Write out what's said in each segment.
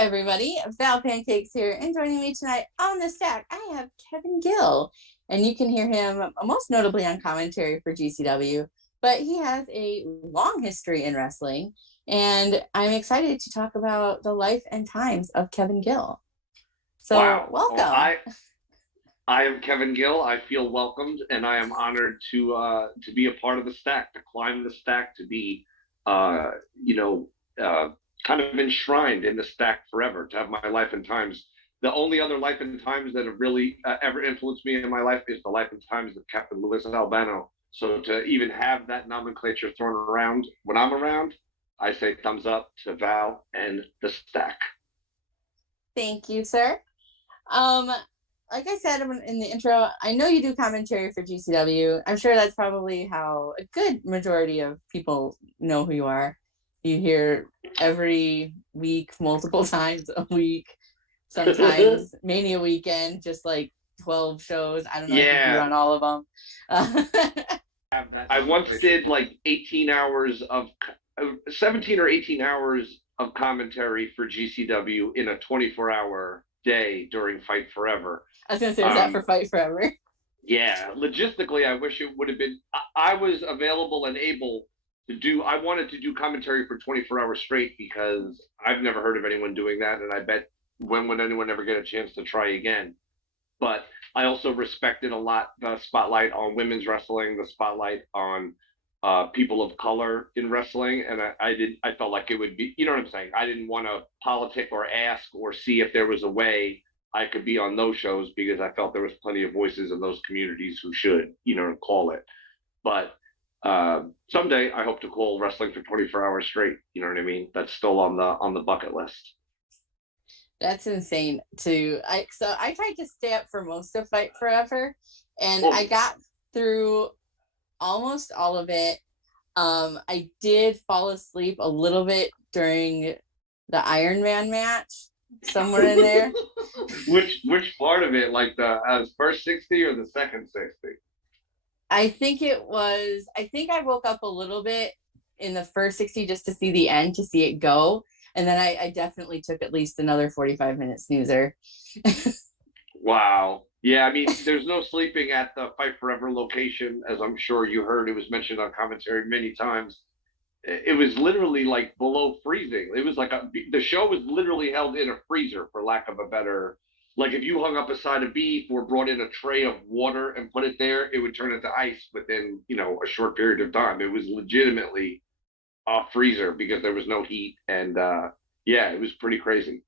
everybody. Val Pancakes here, and joining me tonight on the stack, I have Kevin Gill, and you can hear him most notably on commentary for GCW, but he has a long history in wrestling, and I'm excited to talk about the life and times of Kevin Gill. So, Wow. welcome. Well, I am Kevin Gill. I feel welcomed, and I am honored to be a part of the stack, to climb the stack, to be, kind of enshrined in the stack forever, to have my life and times. The only other life and times that have really ever influenced me in my life is the life and times of Captain Louis Albano. So to even have that nomenclature thrown around when I'm around, I say thumbs up to Val and the stack. Thank you, sir. Like I said in the intro, I know you do commentary for GCW. I'm sure that's probably how a good majority of people know who you are. You hear every week, multiple times a week, sometimes Mania weekend, just like 12 shows. I don't know if you run all of them. I once did like 17 or 18 hours of commentary for GCW in a 24-hour day during Fight Forever. I was going to say, was that for Fight Forever? Yeah, logistically, I wish it would have been. I was available and able to do. I wanted to do commentary for 24 hours straight because I've never heard of anyone doing that, and I bet when would anyone ever get a chance to try again? But I also respected a lot the spotlight on women's wrestling, the spotlight on people of color in wrestling, and I felt like it would be, you know what I'm saying? I didn't want to politic or ask or see if there was a way I could be on those shows because I felt there was plenty of voices in those communities who should, call it. But someday I hope to call wrestling for 24 hours straight. You know what I mean? That's still on the bucket list. That's insane too. So I tried to stay up for most of Fight Forever, and I got through almost all of it. I did fall asleep a little bit during the Iron Man match, somewhere in there. Which part of it? Like the first 60 or the second 60? I think I woke up a little bit in the first 60 just to see the end, to see it go. And then I definitely took at least another 45-minute snoozer. Wow. Yeah, I mean, there's no sleeping at the Fight Forever location, as I'm sure you heard. It was mentioned on commentary many times. It was literally like below freezing. It was like the show was literally held in a freezer, for lack of a better. Like if you hung up a side of beef or brought in a tray of water and put it there, it would turn into ice within, a short period of time. It was legitimately a freezer because there was no heat. And it was pretty crazy.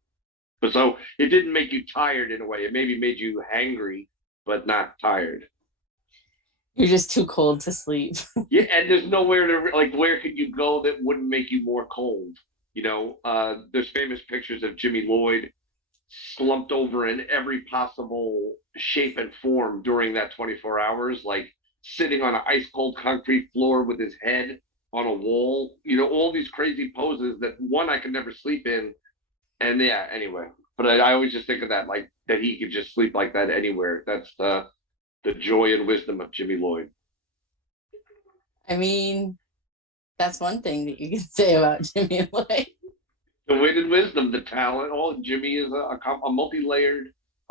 But so it didn't make you tired in a way. It maybe made you hangry, but not tired. You're just too cold to sleep. Yeah, and there's nowhere to, like, where could you go that wouldn't make you more cold? There's famous pictures of Jimmy Lloyd slumped over in every possible shape and form during that 24 hours, like sitting on an ice cold concrete floor with his head on a wall, all these crazy poses that I could never sleep in. And yeah, anyway, but I always just think of that, like that he could just sleep like that anywhere. That's the joy and wisdom of Jimmy Lloyd. I mean, that's one thing that you can say about Jimmy Lloyd. The wit and wisdom, the talent. All Jimmy is a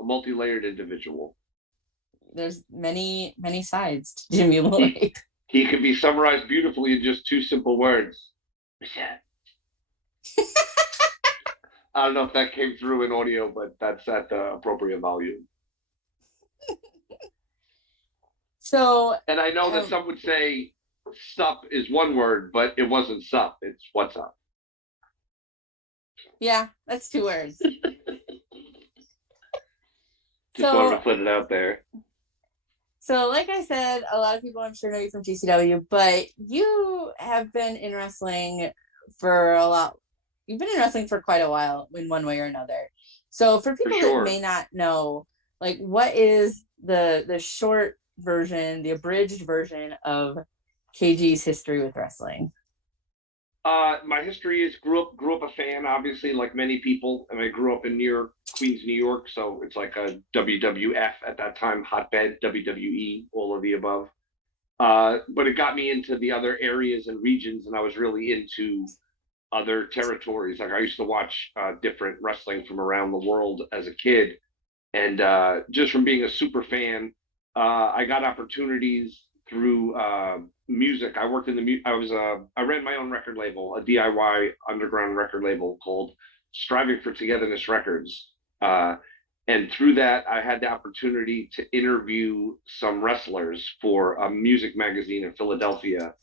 multi-layered individual. There's many sides to Jimmy Lloyd. He can be summarized beautifully in just two simple words. I don't know if that came through in audio, but that's at the appropriate volume. So, and I know that some would say sup is one word, but it wasn't sup. It's what's up. Yeah, that's 2 words. Just wanted to put it out there. So, like I said, a lot of people I'm sure know you from GCW, but you have been in wrestling for a lot. You've been in wrestling for quite a while in one way or another. So for people that may not know, like, what is the short version, the abridged version of KG's history with wrestling? My history is grew up a fan, obviously, like many people. I mean, I grew up in Queens, New York, so it's like a WWF at that time, hotbed, WWE, all of the above. But it got me into the other areas and regions, and I was really into other territories. Like I used to watch different wrestling from around the world as a kid, and just from being a super fan, I got opportunities through music. I worked in the I ran my own record label, a DIY underground record label called Striving for Togetherness Records. Uh, and through that, I had the opportunity to interview some wrestlers for a music magazine in Philadelphia,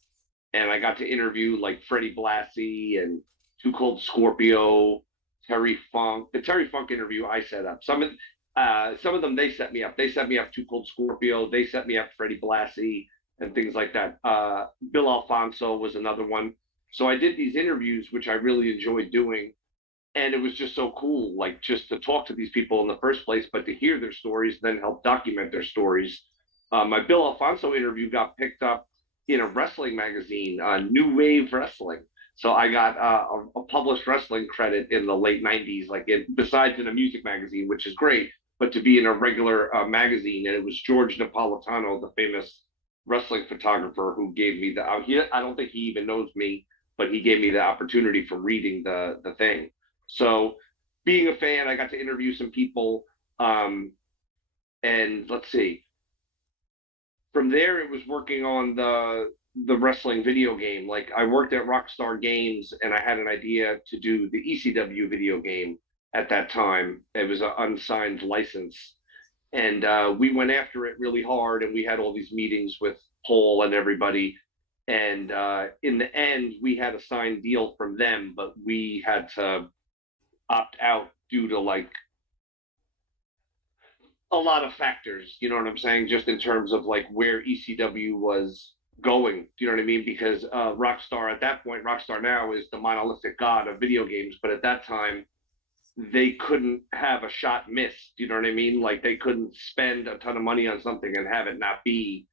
and I got to interview like Freddie Blassie and Too Cold Scorpio, Terry Funk. The Terry Funk interview I set up. Some of them they set me up. They set me up Too Cold Scorpio. They set me up Freddie Blassie and things like that. Bill Alfonso was another one. So I did these interviews, which I really enjoyed doing, and it was just so cool, like just to talk to these people in the first place, but to hear their stories, then help document their stories. My Bill Alfonso interview got picked up in a wrestling magazine, New Wave Wrestling. So I got a published wrestling credit in the late '90s, like besides in a music magazine, which is great, but to be in a regular magazine. And it was George Napolitano, the famous wrestling photographer, who gave me I don't think he even knows me, but he gave me the opportunity for reading the thing. So being a fan, I got to interview some people. And let's see, from there, it was working on the wrestling video game. Like I worked at Rockstar Games, and I had an idea to do the ECW video game at that time. It was an unsigned license, and we went after it really hard. And we had all these meetings with Paul and everybody. And in the end, we had a signed deal from them, but we had to opt out due to like a lot of factors, you know what I'm saying? Just in terms of like where ECW was going, do you know what I mean? Because Rockstar at that point, Rockstar now is the monolithic god of video games, but at that time, they couldn't have a shot miss. Do you know what I mean? Like they couldn't spend a ton of money on something and have it not be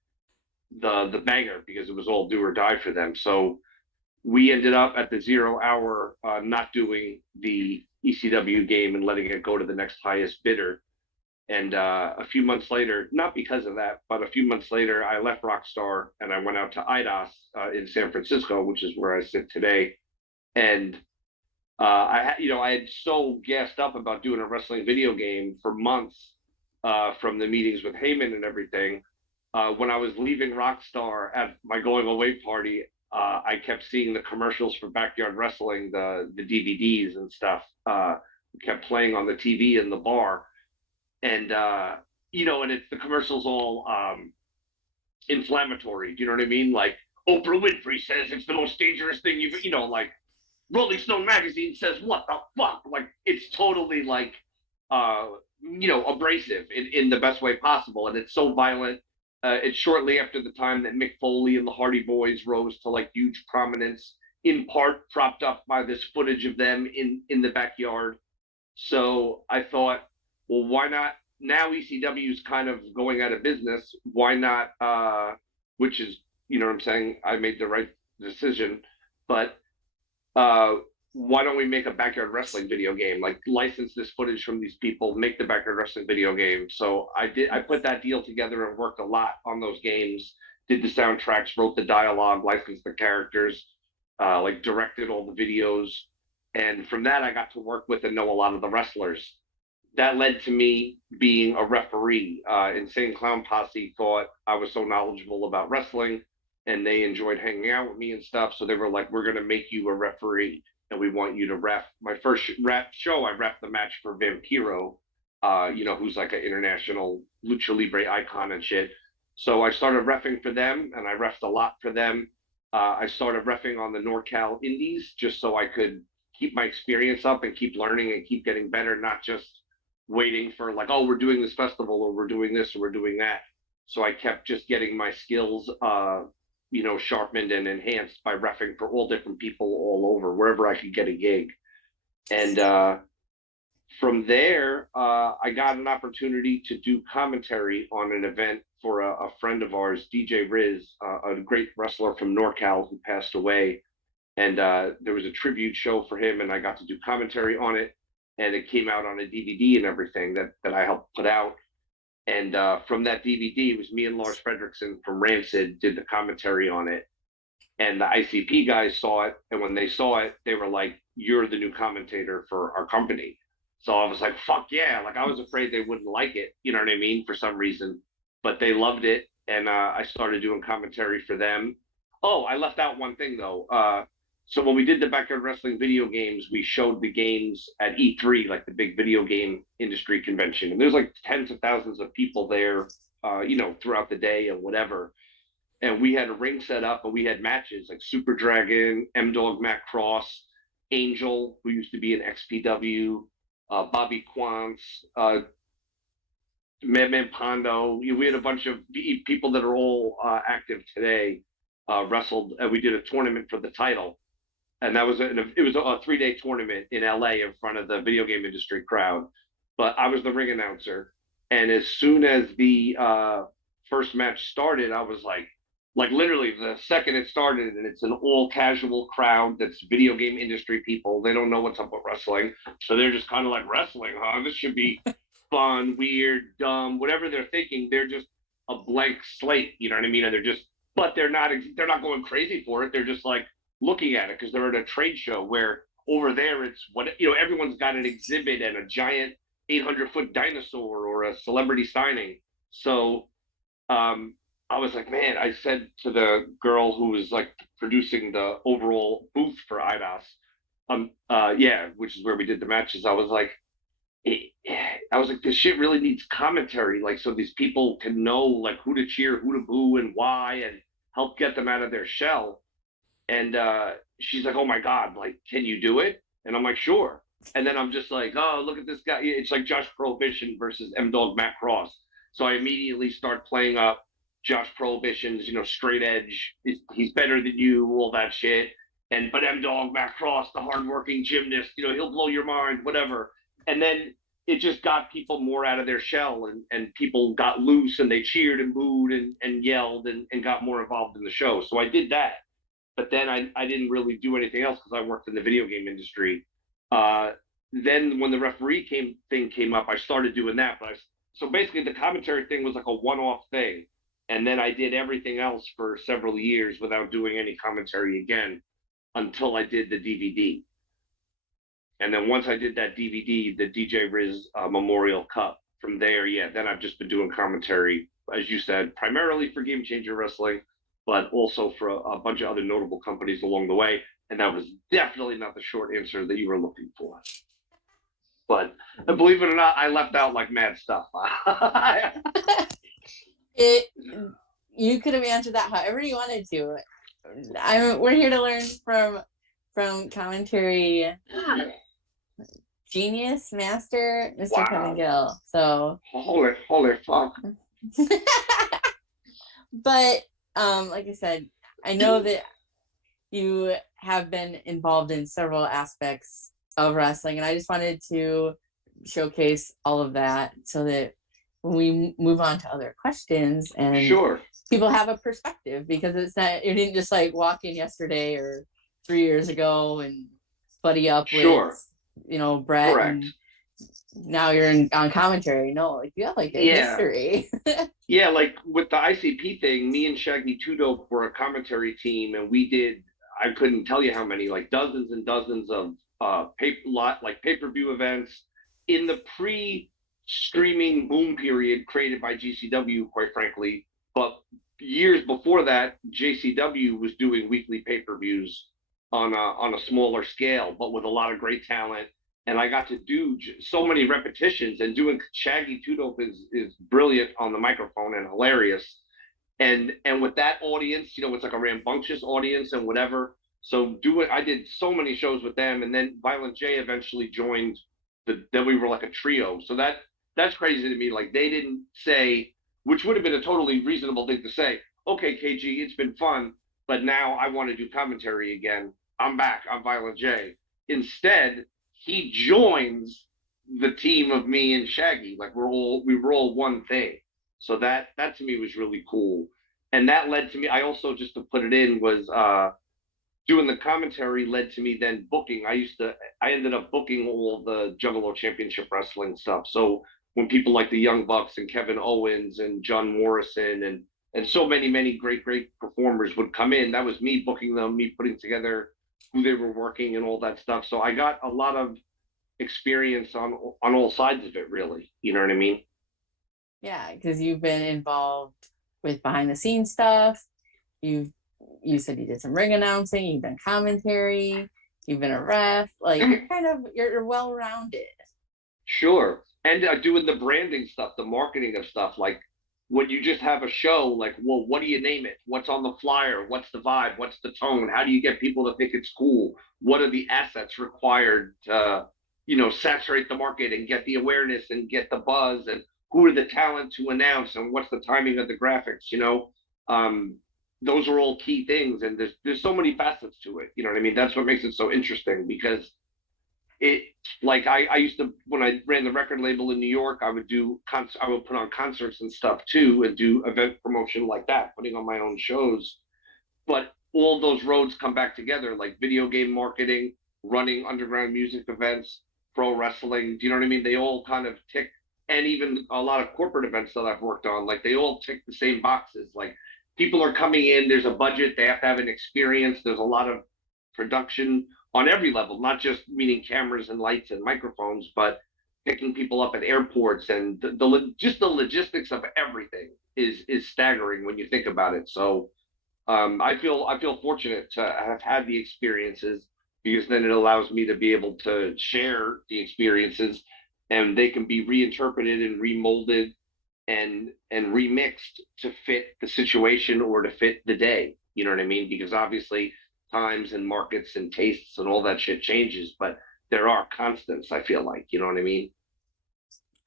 the banger because it was all do or die for them. So we ended up at the 0 hour not doing the ECW game and letting it go to the next highest bidder. And a few months later, not because of that, but a few months later, I left Rockstar and I went out to IDOS in San Francisco, which is where I sit today. And I had so gassed up about doing a wrestling video game for months from the meetings with Heyman and everything. When I was leaving Rockstar at my going away party, I kept seeing the commercials for Backyard Wrestling, the DVDs and stuff, kept playing on the TV in the bar. And and it's the commercials all inflammatory. Do you know what I mean? Like Oprah Winfrey says it's the most dangerous thing like Rolling Stone magazine says what the fuck? Like it's totally like abrasive in the best way possible, and it's so violent. It's shortly after the time that Mick Foley and the Hardy Boys rose to like huge prominence, in part propped up by this footage of them in the backyard. So I thought, well, why not? Now ECW is kind of going out of business. Why not? Which is, you know what I'm saying? I made the right decision. But why don't we make a backyard wrestling video game? Like license this footage from these people, make the backyard wrestling video game. So I did. I put that deal together and worked a lot on those games. Did the soundtracks, wrote the dialogue, licensed the characters, like directed all the videos. And from that, I got to work with and know a lot of the wrestlers. That led to me being a referee. Insane Clown Posse thought I was so knowledgeable about wrestling, and they enjoyed hanging out with me and stuff. So they were like, "We're going to make you a referee, and we want you to ref." My first ref show, I ref the match for Vampiro, who's like an international lucha libre icon and shit. So I started refing for them, and I refed a lot for them. I started refing on the NorCal Indies just so I could keep my experience up and keep learning and keep getting better, not just waiting for like, oh, we're doing this festival or we're doing this or we're doing that. So I kept just getting my skills, sharpened and enhanced by reffing for all different people all over, wherever I could get a gig. And from there, I got an opportunity to do commentary on an event for a friend of ours, DJ Riz, a great wrestler from NorCal who passed away. And there was a tribute show for him, and I got to do commentary on it. And it came out on a DVD and everything that I helped put out. And from that DVD, it was me and Lars Fredrickson from Rancid did the commentary on it. And the ICP guys saw it, and when they saw it, they were like, "You're the new commentator for our company." So I was like, "Fuck yeah!" Like I was afraid they wouldn't like it, you know what I mean, for some reason, but they loved it, and I started doing commentary for them. Oh, I left out one thing though. So when we did the Backyard Wrestling video games, we showed the games at E3, like the big video game industry convention, and there's like tens of thousands of people there, throughout the day and whatever, and we had a ring set up and we had matches like Super Dragon, M Dog Matt Cross, Angel, who used to be in XPW, Bobby Quance, Madman Pondo. We had a bunch of people that are all active today wrestled, and we did a tournament for the title. And that was it was a 3-day tournament in LA in front of the video game industry crowd. But I was the ring announcer, and as soon as the first match started, I was like literally the second it started, and it's an all casual crowd that's video game industry people. They don't know what's up with wrestling, so they're just kind of like, wrestling, huh? This should be fun, weird, dumb, whatever they're thinking. They're just a blank slate, you know what I mean? And but they're not going crazy for it. They're just like looking at it because they're at a trade show where over there it's everyone's got an exhibit and a giant 800-foot dinosaur or a celebrity signing. So I was like, man, I said to the girl who was like producing the overall booth for IDOS, yeah, which is where we did the matches. It, I was like, this shit really needs commentary, like so these people can know like who to cheer, who to boo, and why, and help get them out of their shell. And she's like, oh my god, like, can you do it? And I'm like, sure. And then I'm just like, oh, look at this guy. It's like Josh Prohibition versus M Dog Matt Cross. So I immediately start playing up Josh Prohibition's, straight edge. He's better than you, all that shit. But M Dog Matt Cross, the hardworking gymnast, he'll blow your mind, whatever. And then it just got people more out of their shell, and people got loose and they cheered and booed and yelled and got more involved in the show. So I did that. But then I didn't really do anything else because I worked in the video game industry. Then when the referee thing came up, I started doing that. So basically the commentary thing was like a one-off thing. And then I did everything else for several years without doing any commentary again until I did the DVD. And then once I did that DVD, the DJ Riz Memorial Cup, from there, yeah, then I've just been doing commentary, as you said, primarily for Game Changer Wrestling, but also for a bunch of other notable companies along the way. And that was definitely not the short answer that you were looking for. But believe it or not, I left out like mad stuff. You could have answered that however you wanted to. We're here to learn from commentary genius master, Mr. Wow. Kevin Gill. So holy fuck. But like I said, I know that you have been involved in several aspects of wrestling, and I just wanted to showcase all of that so that when we move on to other questions and sure, people have a perspective, because it's not, you didn't just like walk in yesterday or 3 years ago and buddy up sure. with Brett. Correct. And now you're on commentary. No, like you have like a history. Yeah, like with the ICP thing, me and Shaggy Two Dope were a commentary team, and we did, I couldn't tell you how many, like dozens and dozens of pay-per-view events in the pre-streaming boom period created by GCW, quite frankly. But years before that, JCW was doing weekly pay-per-views on a smaller scale, but with a lot of great talent. And I got to do so many repetitions, and doing Shaggy Two Dope is brilliant on the microphone and hilarious. And with that audience, it's like a rambunctious audience and whatever. So I did so many shows with them, and then Violent J eventually joined. Then we were like a trio. So that's crazy to me. Like they didn't say, which would have been a totally reasonable thing to say, okay, KG, it's been fun, but now I want to do commentary again. I'm back. I'm Violent J. Instead, he joins the team of me and Shaggy. Like we were all one thing. So that to me was really cool. And that led to me, I also, just to put it in, was doing the commentary led to me then booking. I ended up booking all the Juggalo Championship Wrestling stuff. So when people like the Young Bucks and Kevin Owens and John Morrison and so many great performers would come in. That was me booking them, me putting together who they were working and all that stuff. So I got a lot of experience on all sides of it, really. You know what I mean? Yeah, because you've been involved with behind the scenes stuff. You've you said you did some ring announcing, you've done commentary, you've been a ref. Like you're well rounded. Sure. And doing the branding stuff, the marketing of stuff, like when you just have a show, like, well, what do you name it? What's on the flyer? What's the vibe? What's the tone? How do you get people to think it's cool? What are the assets required to, saturate the market and get the awareness and get the buzz? And who are the talent to announce? And what's the timing of the graphics? Um, those are all key things. And there's so many facets to it. You know what I mean? That's what makes it so interesting because it like I used to when I ran the record label in New York, I would put on concerts and stuff too and do event promotion like that, putting on my own shows. But all those roads come back together, like video game marketing, running underground music events, pro wrestling. Do you know what I mean? They all kind of tick, and even a lot of corporate events that I've worked on, like they all tick the same boxes. Like people are coming in, there's a budget, they have to have an experience, there's a lot of production on every level, not just meaning cameras and lights and microphones, but picking people up at airports and just the logistics of everything is staggering when you think about it. So I feel fortunate to have had the experiences because then it allows me to be able to share the experiences and they can be reinterpreted and remolded and remixed to fit the situation or to fit the day. You know what I mean? Because obviously times and markets and tastes and all that shit changes, but there are constants, I feel like, you know what I mean?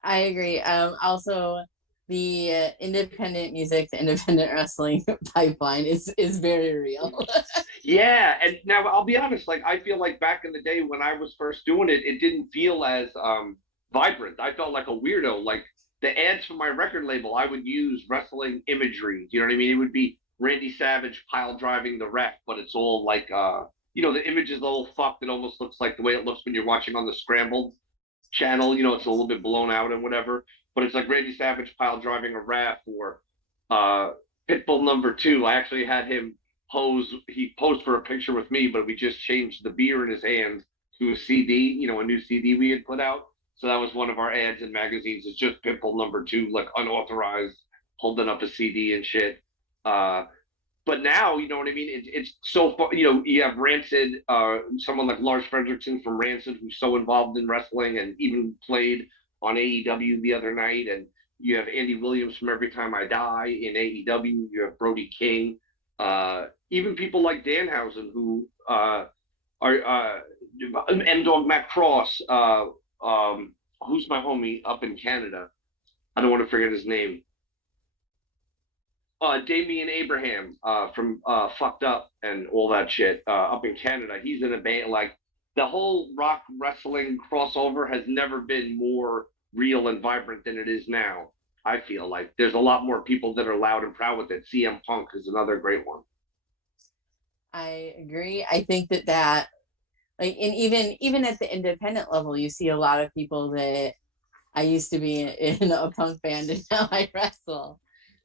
I agree. Also, the independent music, the independent wrestling pipeline is very real. Yeah, and now I'll be honest, like I feel like back in the day when I was first doing it, it didn't feel as vibrant. I felt like a weirdo. Like the ads for my record label, I would use wrestling imagery. Do you know what I mean? It would be Randy Savage pile driving the ref, but it's all like the image is all fucked. It almost looks like the way it looks when you're watching on the scrambled channel. It's a little bit blown out and whatever. But it's like Randy Savage pile driving a ref or uh Pitbull number two. I actually had him pose. He posed for a picture with me, but we just changed the beer in his hand to a CD. A new CD we had put out. So that was one of our ads in magazines. It's just Pitbull number two, like unauthorized, holding up a CD and shit. Uh, but now, you know what I mean? It's so far, you have Rancid, someone like Lars Fredrickson from Rancid, who's so involved in wrestling and even played on AEW the other night. And you have Andy Williams from Every Time I Die in AEW. You have Brody King. Even people like Danhausen, who are M Dog Matt Cross. Who's my homie up in Canada? I don't want to forget his name. Damian Abraham from Fucked Up and all that shit up in Canada. He's in a band. Like the whole rock wrestling crossover has never been more real and vibrant than it is now. I feel like there's a lot more people that are loud and proud with it. CM Punk is another great one. I agree. I think that like, and even at the independent level, you see a lot of people that I used to be in a punk band and now I wrestle.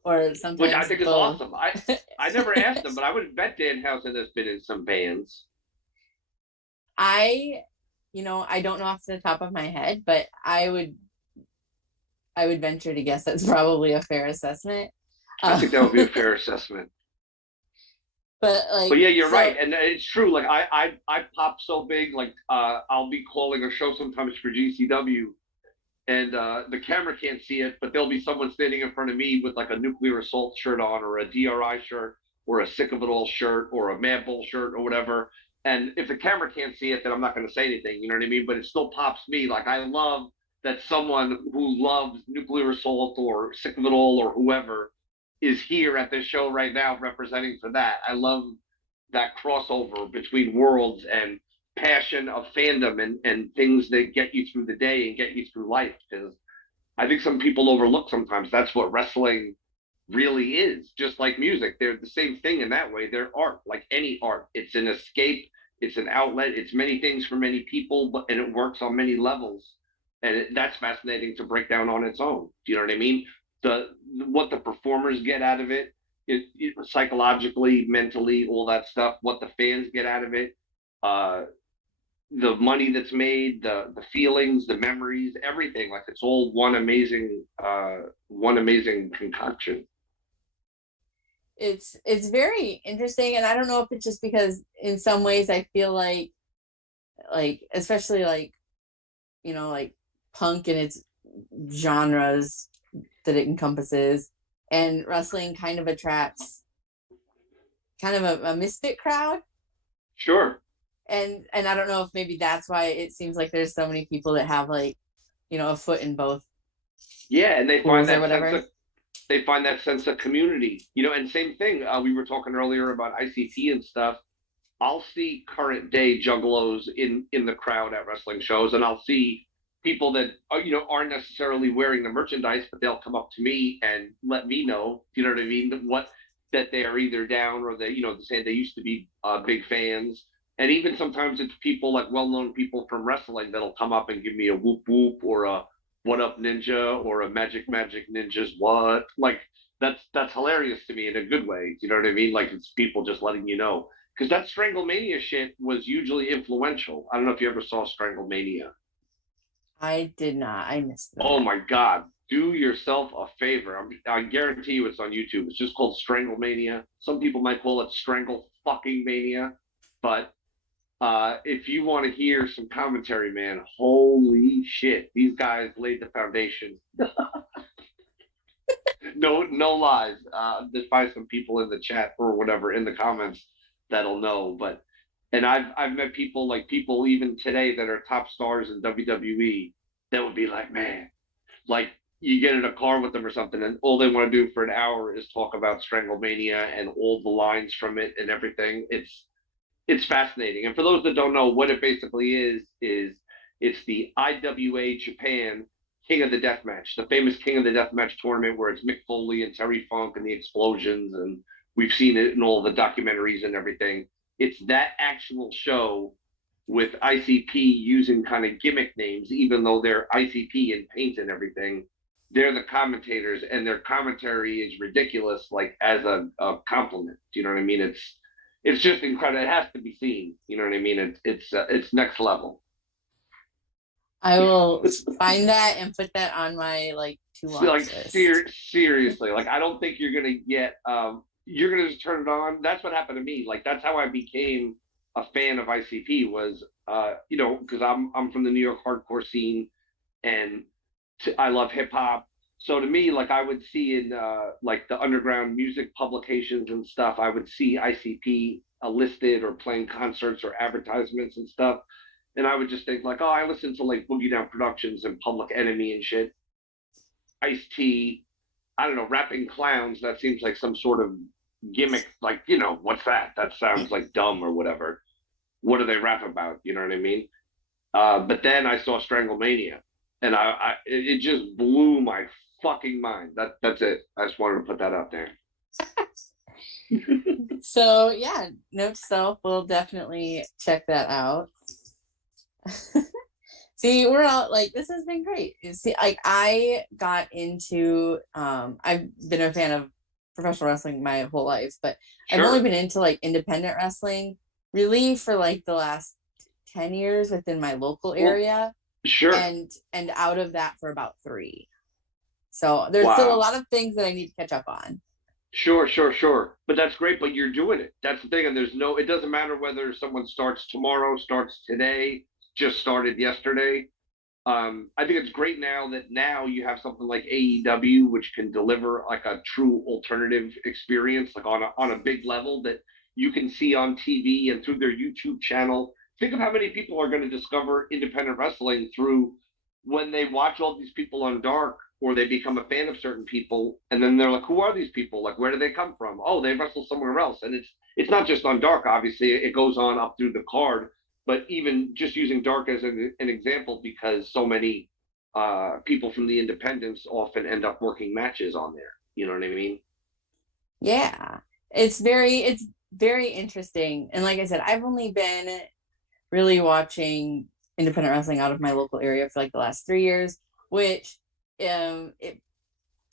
Or sometimes which I think is both. awesome. I never asked him, but I would bet Danhausen has been in some bands. I don't know off the top of my head, but I would venture to guess that's probably a fair assessment. I think that would be a fair assessment. But yeah, you're right, and it's true. Like I pop so big. Like I'll be calling a show sometimes for GCW, and the camera can't see it, but there'll be someone standing in front of me with like a nuclear assault shirt on, or a DRI shirt, or a Sick of It All shirt, or a Madball shirt, or whatever. And if the camera can't see it, then I'm not going to say anything. You know what I mean? But it still pops me. Like I love that someone who loves nuclear assault or Sick of It All or whoever is here at this show right now representing for that. I love that crossover between worlds and passion of fandom and things that get you through the day and get you through life. Because I think some people overlook sometimes that's what wrestling really is. Just like music, they're the same thing in that way. They're art, like any art. It's an escape, it's an outlet, it's many things for many people, and it works on many levels. And that's fascinating to break down on its own. Do you know what I mean? What the performers get out of it, psychologically, mentally, all that stuff, what the fans get out of it, uh, the money that's made, the feelings, the memories, everything. Like it's all one amazing concoction. It's very interesting, and I don't know if it's just because in some ways I feel like especially like like punk and its genres that it encompasses, and wrestling kind of attracts kind of a misfit crowd. Sure. And I don't know if maybe that's why it seems like there's so many people that have like a foot in both Yeah, and they find pools or that sense whatever. of community, and same thing. We were talking earlier about ICP and stuff. I'll see current day juggalos in the crowd at wrestling shows, and I'll see people that aren't necessarily wearing the merchandise, but they'll come up to me and let me know, you know what I mean, what that they are either down or they saying they used to be big fans. And even sometimes it's people like well-known people from wrestling that'll come up and give me a whoop whoop or a what up ninja or a magic magic ninjas what, like that's hilarious to me in a good way, you know what I mean, like it's people just letting you know, because that Stranglemania shit was hugely influential. I don't know if you ever saw Stranglemania. I did not. I missed Oh that. my God. Do yourself a favor. I guarantee you it's on YouTube. It's just called Stranglemania. Some people might call it Strangle fucking Mania. But if you want to hear some commentary, man, holy shit. These guys laid the foundation. No lies. There's probably some people in the chat or whatever in the comments that'll know. But and I've met people like people even today that are top stars in WWE that would be like, man, like you get in a car with them or something, and all they want to do for an hour is talk about Stranglemania and all the lines from it and everything. It's fascinating. And for those that don't know, what it basically is it's the IWA Japan King of the Death Match, the famous King of the Death Match tournament where it's Mick Foley and Terry Funk and the explosions, and we've seen it in all the documentaries and everything. It's that actual show with ICP using kind of gimmick names, even though they're ICP in paint and everything. They're the commentators, and their commentary is ridiculous, like as a compliment. Do you know what I mean? It's just incredible. It has to be seen. You know what I mean? It's next level. I will find that and put that on my like to Like watch list. seriously, like I don't think you're gonna get you're gonna just turn it on. That's what happened to me. Like that's how I became a fan of ICP was because I'm from the New York hardcore scene, and I love hip hop. So to me, like I would see in like the underground music publications and stuff, I would see ICP listed or playing concerts or advertisements and stuff, and I would just think like, oh, I listen to like Boogie Down Productions and Public Enemy and shit. Ice T, I don't know, rapping clowns. That seems like some sort of gimmick. Like, what's that? That sounds like dumb or whatever. What do they rap about? You know what I mean? But then I saw Stranglemania, and it just blew my fucking mind. That's it. I just wanted to put that out there. So yeah, note to self, we'll definitely check that out. See, we're all like, this has been great. See, like I got into I've been a fan of professional wrestling my whole life, but I've only Sure. been into like independent wrestling really for like the last 10 years within my local Well, area, sure. and out of that for about 3. So there's still a Wow. lot of things that I need to catch up on. Sure, sure, sure. But that's great. But you're doing it. That's the thing. And it doesn't matter whether someone starts tomorrow, starts today, just started yesterday. I think it's great now that now you have something like AEW, which can deliver like a true alternative experience, like on a big level that you can see on TV and through their YouTube channel. Think of how many people are going to discover independent wrestling through when they watch all these people on Dark, or they become a fan of certain people, and then they're like, "Who are these people? Like, where do they come from? Oh, they wrestle somewhere else." And it's not just on Dark. Obviously, it goes on up through the card, but even just using Dark as an example, because so many people from the independents often end up working matches on there. You know what I mean? Yeah. It's very interesting. And like I said, I've only been really watching independent wrestling out of my local area for like the last 3 years, which it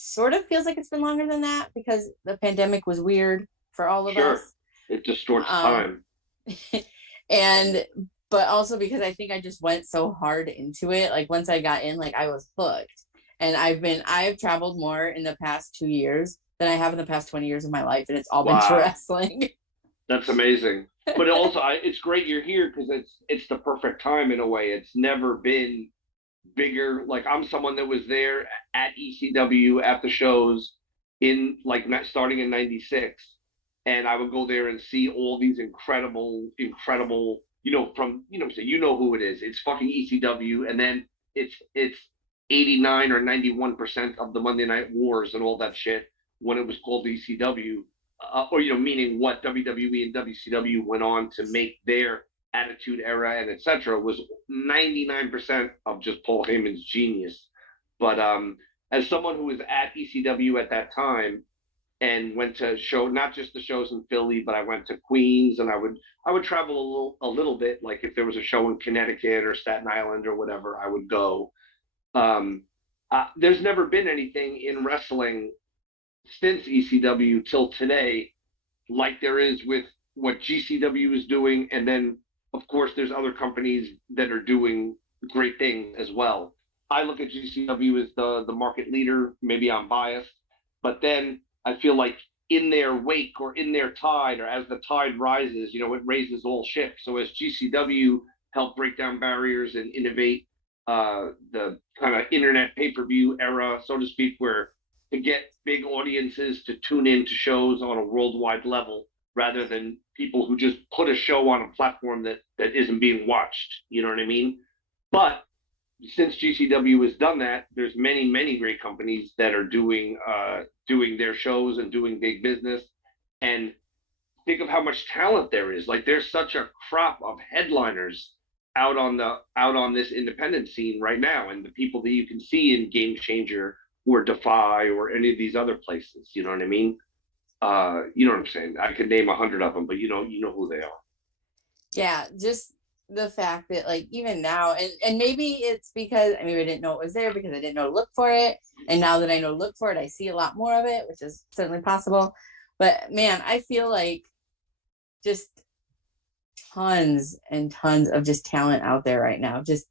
sort of feels like it's been longer than that because the pandemic was weird for all of Sure. us. It distorts Um, time. and but also because I think I just went so hard into it. Like once I got in, like I was hooked. And I've traveled more in the past 2 years than I have in the past 20 years of my life, and it's all been for Wow. wrestling. That's amazing. But also, it's great you're here because it's the perfect time in a way. It's never been bigger. Like I'm someone that was there at ECW at the shows in like starting in '96, and I would go there and see all these incredible. From so who it is. It's fucking ECW, and then it's 89 or 91% of the Monday Night Wars and all that shit when it was called ECW, or meaning what WWE and WCW went on to make their Attitude Era and etc. was 99% of just Paul Heyman's genius. But as someone who was at ECW at that time and went to show not just the shows in Philly, but I went to Queens and I would travel a little bit. Like if there was a show in Connecticut or Staten Island or whatever, I would go. Um, there's never been anything in wrestling since ECW till today like there is with what GCW is doing, and then of course there's other companies that are doing great things as well. I look at GCW as the market leader. Maybe I'm biased, but then I feel like in their wake or in their tide, or as the tide rises, it raises all ships. So as GCW helped break down barriers and innovate the kind of internet pay-per-view era, so to speak, where to get big audiences to tune in to shows on a worldwide level rather than people who just put a show on a platform that isn't being watched. You know what I mean? But since GCW has done that, there's many great companies that are doing their shows and doing big business. And think of how much talent there is. Like there's such a crop of headliners out on this independent scene right now, and the people that you can see in Game Changer or Defy or any of these other places. You know what I mean? You know what I'm saying? I could name 100 of them, but you know who they are. Yeah, just the fact that like even now, and maybe it's because I didn't know it was there because I didn't know to look for it, and now that I know to look for it, I see a lot more of it, which is certainly possible. But man, I feel like just tons and tons of just talent out there right now, just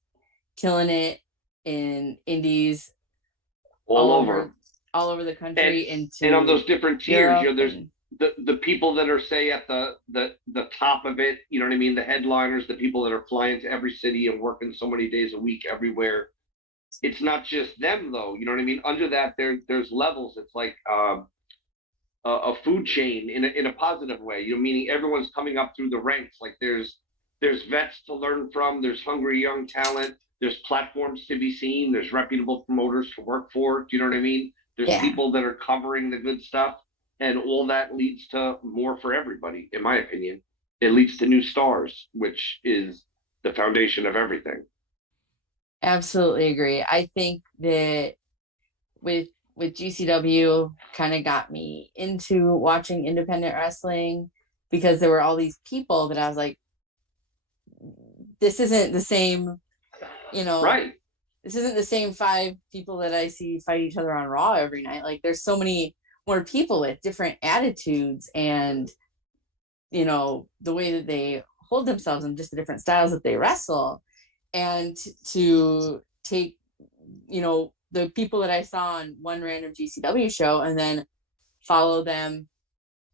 killing it in indies All all over. over all over the country, And on into those different tiers, Europe. there's the people that are say at the top of it, you know what I mean, the headliners, the people that are flying to every city and working so many days a week everywhere. It's not just them though, you know what I mean? Under that there's levels. It's like a food chain in a positive way, meaning everyone's coming up through the ranks. Like there's vets to learn from, there's hungry young talent, there's platforms to be seen, there's reputable promoters to work for. Do you know what I mean? There's Yeah, people that are covering the good stuff, and all that leads to more for everybody, in my opinion. It leads to new stars, which is the foundation of everything. absolutely agree. I think that with GCW kind of got me into watching independent wrestling because there were all these people that I was like, this isn't the same, you know, Right. this isn't the same five people that I see fight each other on Raw every night. Like there's so many more people with different attitudes and, the way that they hold themselves and just the different styles that they wrestle. And to take, the people that I saw on one random GCW show and then follow them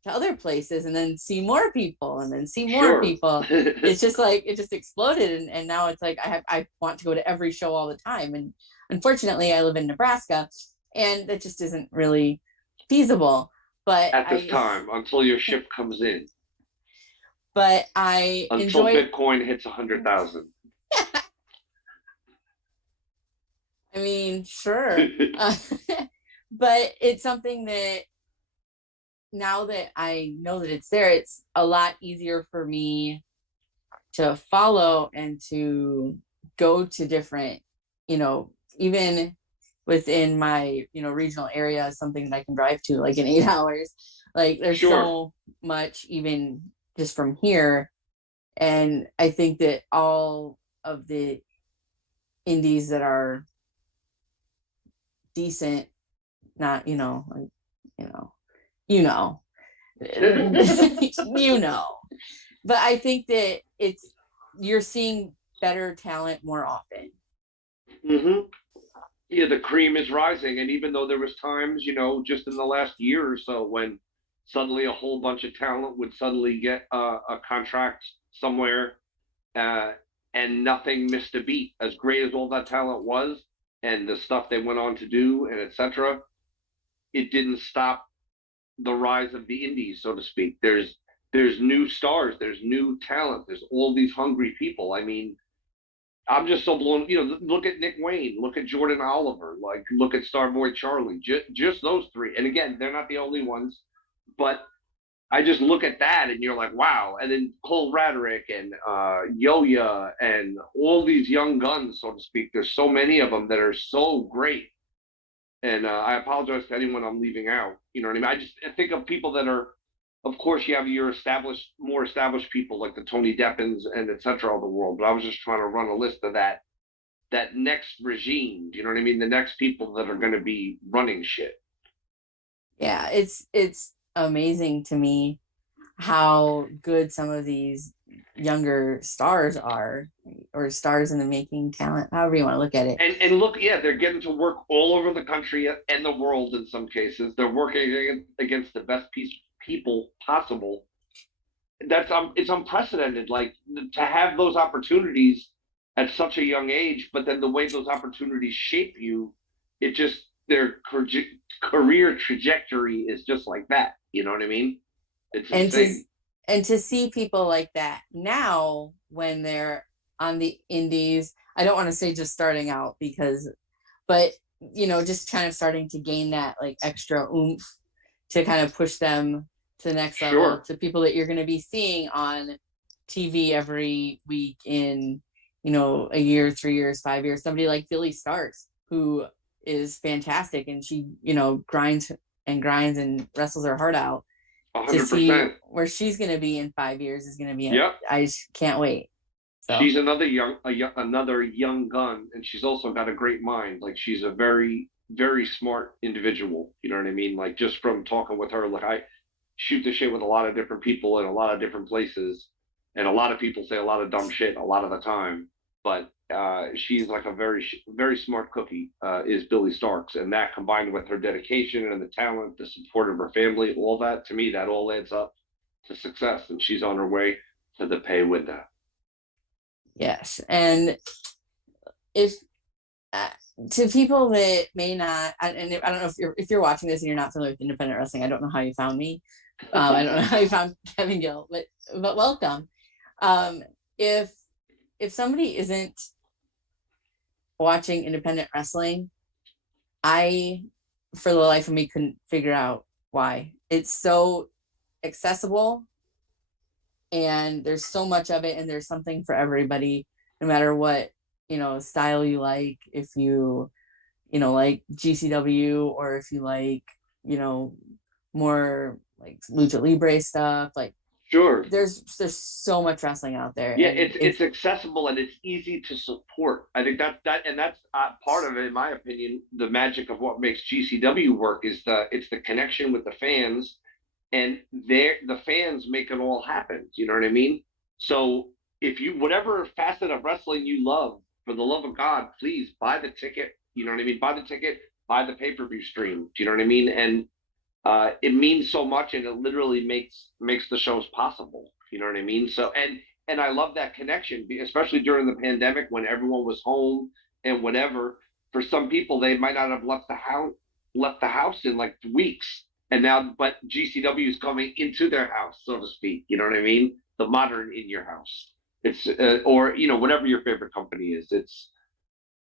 to other places and then see more people and then see more Sure. people. It's just like it just exploded, and now it's like I want to go to every show all the time. And unfortunately I live in Nebraska and that just isn't really feasible. But At this I time, until your ship comes in, but I until enjoy Bitcoin hits 100,000. sure. But it's something that now that I know that it's there, it's a lot easier for me to follow and to go to different, even within my, regional area, something that I can drive to like in 8 hours. Like there's Sure. so much even just from here. And I think that all of the indies that are decent not, like, you know, you know, you know, but I think that you're seeing better talent more often. Hmm. Yeah, the cream is rising, and even though there was times, just in the last year or so, when suddenly a whole bunch of talent would suddenly get a contract somewhere, uh, and nothing missed a beat. As great as all that talent was, and the stuff they went on to do, and etc., it didn't stop the rise of the indies, so to speak. There's new stars, there's new talent, there's all these hungry people. I mean, I'm just so blown. Look at Nick Wayne, look at Jordan Oliver, like look at Starboy Charlie. Just those three. And again, they're not the only ones, but I just look at that and you're like, wow. And then Cole Radrick and Yo-Ya and all these young guns, so to speak. There's so many of them that are so great. And I apologize to anyone I'm leaving out. You know what I mean? I think of people that are, of course, you have your more established people like the Tony Deppins and et cetera of the world. But I was just trying to run a list of that next regime. Do you know what I mean? The next people that are going to be running shit. Yeah, it's amazing to me how good some of these younger stars are, or stars in the making talent, however you want to look at it. And look, yeah, they're getting to work all over the country and the world in some cases. They're working against the best people possible. It's unprecedented. Like to have those opportunities at such a young age, but then the way those opportunities shape you, it just their career trajectory is just like that. You know what I mean? It's and insane. To see people like that now when they're on the indies, I don't want to say just starting out, but just kind of starting to gain that like extra oomph to kind of push them to the next level, to people that you're going to be seeing on TV every week in, a year, 3 years, 5 years. Somebody like Billie Starkz, who is fantastic, and she, grinds and wrestles her heart out. 100%. To see where she's going to be in 5 years is going to be. Yep. I just can't wait. So. She's another young gun, and she's also got a great mind. Like she's a very, very smart individual. You know what I mean? Like just from talking with her, like I shoot the shit with a lot of different people in a lot of different places, and a lot of people say a lot of dumb shit a lot of the time. But she's like a very, very smart cookie. Is Billie Starkz, and that combined with her dedication and the talent, the support of her family, all that to me, that all adds up to success. And she's on her way to the pay window. Yes, and if to people that may not, and I don't know if you're watching this and you're not familiar with independent wrestling, I don't know how you found me. I don't know how you found Kevin Gill, but welcome. If somebody isn't watching independent wrestling, I, for the life of me, couldn't figure out why. It's so accessible, and there's so much of it, and there's something for everybody, no matter what style you like. If you like GCW, or if you like more like lucha libre stuff, like sure, there's so much wrestling out there. Yeah, it's accessible and it's easy to support. I think that's part of it, in my opinion. The magic of what makes GCW work is it's the connection with the fans, and the fans make it all happen. You know what I mean? So if you, whatever facet of wrestling you love, for the love of God, please buy the ticket. You know what I mean? Buy the ticket, buy the pay-per-view stream. Do you know what I mean? And it means so much, and it literally makes the shows possible. You know what I mean? So and I love that connection, especially during the pandemic when everyone was home and whatever. For some people, they might not have left the house in like weeks, and now, but GCW is coming into their house, so to speak. You know what I mean? The modern in your house. It's or whatever your favorite company is.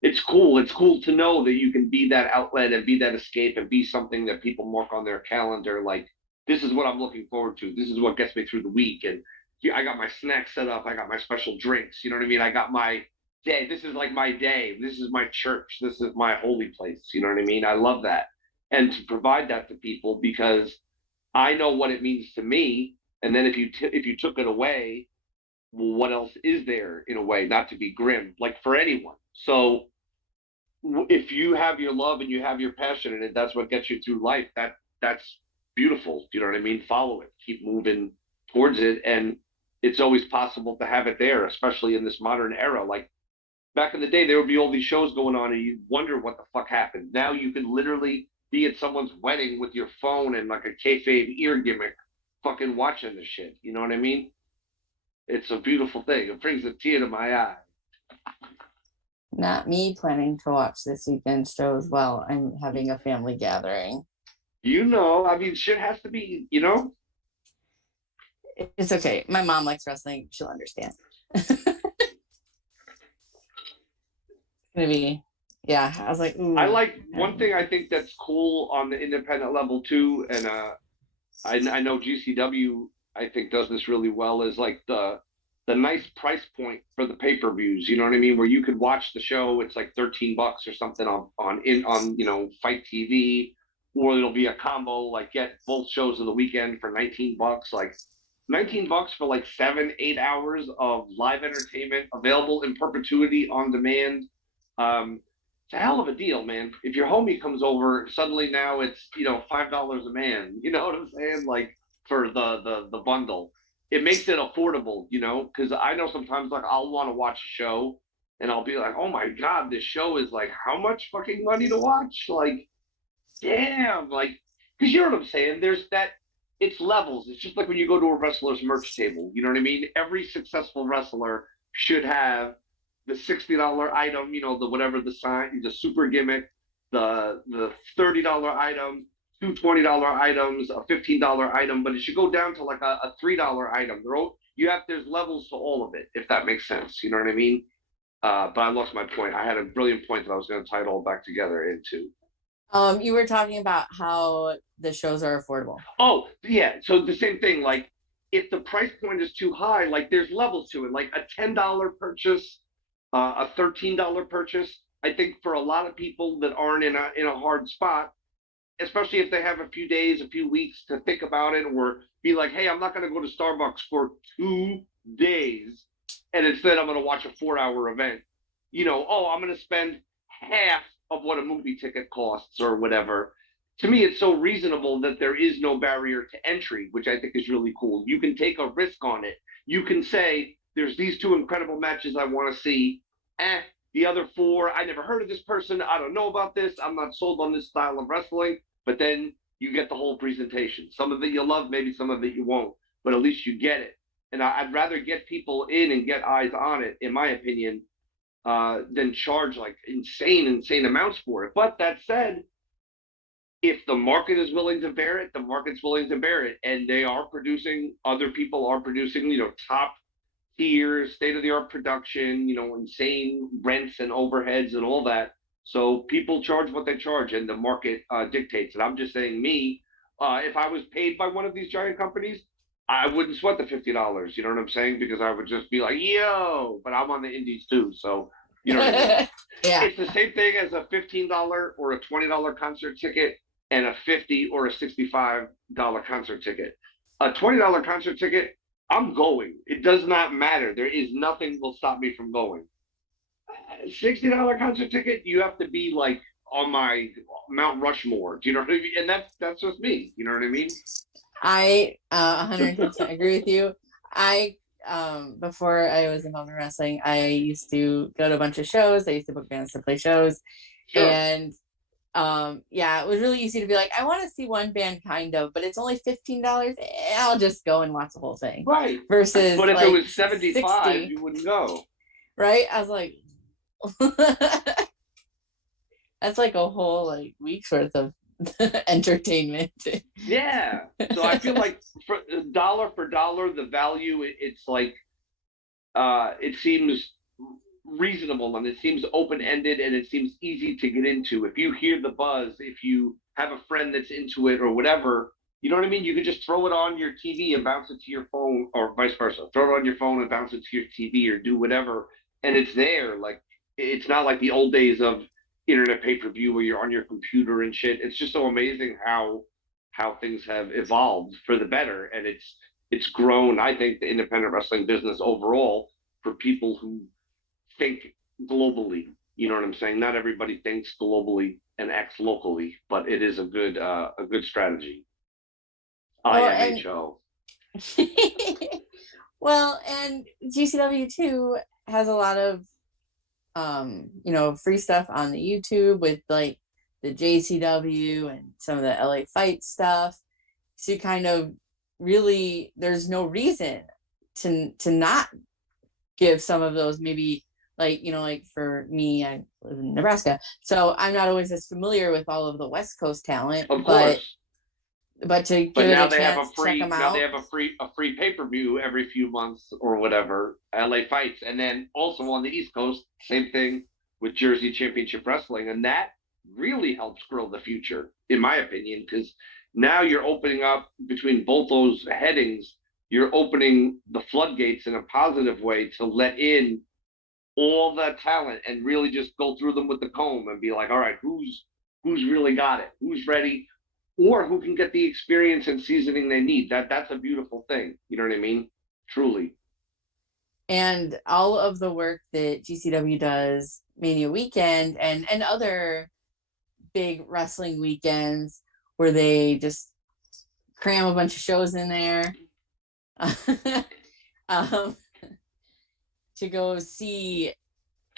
It's cool. It's cool to know that you can be that outlet and be that escape and be something that people mark on their calendar. Like, this is what I'm looking forward to. This is what gets me through the week. And I got my snacks set up. I got my special drinks. You know what I mean? I got my day. This is like my day. This is my church. This is my holy place. You know what I mean? I love that. And to provide that to people, because I know what it means to me. And then if you took it away, well, what else is there, in a way, not to be grim, like for anyone? So if you have your love and you have your passion and that's what gets you through life, that's beautiful. You know what I mean? Follow it, keep moving towards it, and it's always possible to have it there, especially in this modern era. Like back in the day, there would be all these shows going on, and you'd wonder what the fuck happened. Now you can literally be at someone's wedding with your phone and like a kayfabe ear gimmick, fucking watching the shit. You know what I mean? It's a beautiful thing. It brings a tear to my eye. Not me planning to watch this weekend's show as well. I'm having a family gathering. I mean, shit has to be, It's okay. My mom likes wrestling. She'll understand. Gonna be, yeah. I was like, ooh. I like one thing I think that's cool on the independent level too, and I know GCW I think does this really well, is like the nice price point for the pay-per-views. You know what I mean? Where you could watch the show, it's like $13 or something on Fight TV, or it'll be a combo like get both shows of the weekend for $19, like $19 for like 7-8 hours of live entertainment available in perpetuity on demand. It's a hell of a deal, man. If your homie comes over, suddenly now it's $5 a man. You know what I'm saying? Like for the bundle, it makes it affordable. Because I know sometimes like I'll want to watch a show and I'll be like, oh my god, this show is like how much fucking money to watch? Like, damn, like because you know what I'm saying. There's that. It's levels. It's just like when you go to a wrestler's merch table. You know what I mean? Every successful wrestler should have the $60 item, the whatever the sign, the super gimmick, the $30 item, two $20 items, a $15 item, but it should go down to like a $3 item. There's levels to all of it, if that makes sense. You know what I mean? But I lost my point. I had a brilliant point that I was going to tie it all back together into. You were talking about how the shows are affordable. Oh yeah, so the same thing. Like if the price point is too high, like there's levels to it. Like a $10 purchase, a $13 purchase. I think for a lot of people that aren't in a hard spot, especially if they have a few days, a few weeks to think about it, or be like, hey, I'm not going to go to Starbucks for 2 days, and instead I'm going to watch a 4-hour event. I'm going to spend half of what a movie ticket costs or whatever. To me, it's so reasonable that there is no barrier to entry, which I think is really cool. You can take a risk on it. You can say, there's these 2 incredible matches I want to see. The other 4, I never heard of this person. I don't know about this. I'm not sold on this style of wrestling. But then you get the whole presentation. Some of it you'll love, maybe some of it you won't. But at least you get it. And I'd rather get people in and get eyes on it, in my opinion, than charge like insane amounts for it. But that said, if the market is willing to bear it, the market's willing to bear it. And other people are producing, top tier, state of the art production, insane rents and overheads and all that. So people charge what they charge and the market dictates. And I'm just saying, if I was paid by one of these giant companies, I wouldn't sweat the $50. You know what I'm saying? Because I would just be like, yo, but I'm on the indies too. So, you know what I mean? Yeah. It's the same thing as a $15 or a $20 concert ticket and a $50 or a $65 concert ticket. A $20 concert ticket, I'm going. It does not matter. There is nothing will stop me from going. $60 concert ticket, you have to be like on my Mount Rushmore. Do you know what I mean? And that's just me. You know what I mean? I 100% agree with you. I before I was involved in wrestling, I used to go to a bunch of shows. I used to book bands to play shows. Sure. And it was really easy to be like, I want to see one band kind of, but it's only $15. I'll just go and watch the whole thing. Right. Versus but if like it was 75, 60, you wouldn't go. Right? I was like that's like a whole like week's worth of entertainment. Yeah. So I feel like for dollar for dollar, the value, it's like it seems reasonable and it seems open-ended and it seems easy to get into. If you hear the buzz, if you have a friend that's into it or whatever, you know what I mean? You could just throw it on your TV and bounce it to your phone, or vice versa. Throw it on your phone and bounce it to your TV or do whatever, and it's there. Like it's not like the old days of internet pay-per-view where you're on your computer and shit. It's just so amazing how things have evolved for the better, and it's grown. I think the independent wrestling business overall, for people who think globally. You know what I'm saying? Not everybody thinks globally and acts locally, but it is a good strategy. Well, and IMHO. well, and GCW too has a lot of free stuff on the YouTube with like the JCW and some of the LA fight stuff. So kind of really there's no reason to not give some of those, maybe like like for me, I live in Nebraska, so I'm not always as familiar with all of the West Coast talent, Of but course. to But give it a chance to check them now they out. have a free pay-per-view every few months or whatever, LA fights. And then also on the East Coast, same thing with Jersey Championship Wrestling. And that really helps grow the future, in my opinion, because now you're opening up between both those headings, you're opening the floodgates in a positive way to let in all that talent and really just go through them with the comb and be like, all right, who's really got it? Who's ready? Or who can get the experience and seasoning they need. That's a beautiful thing. You know what I mean? Truly. And all of the work that GCW does Mania weekend and other big wrestling weekends where they just cram a bunch of shows in there um, to go see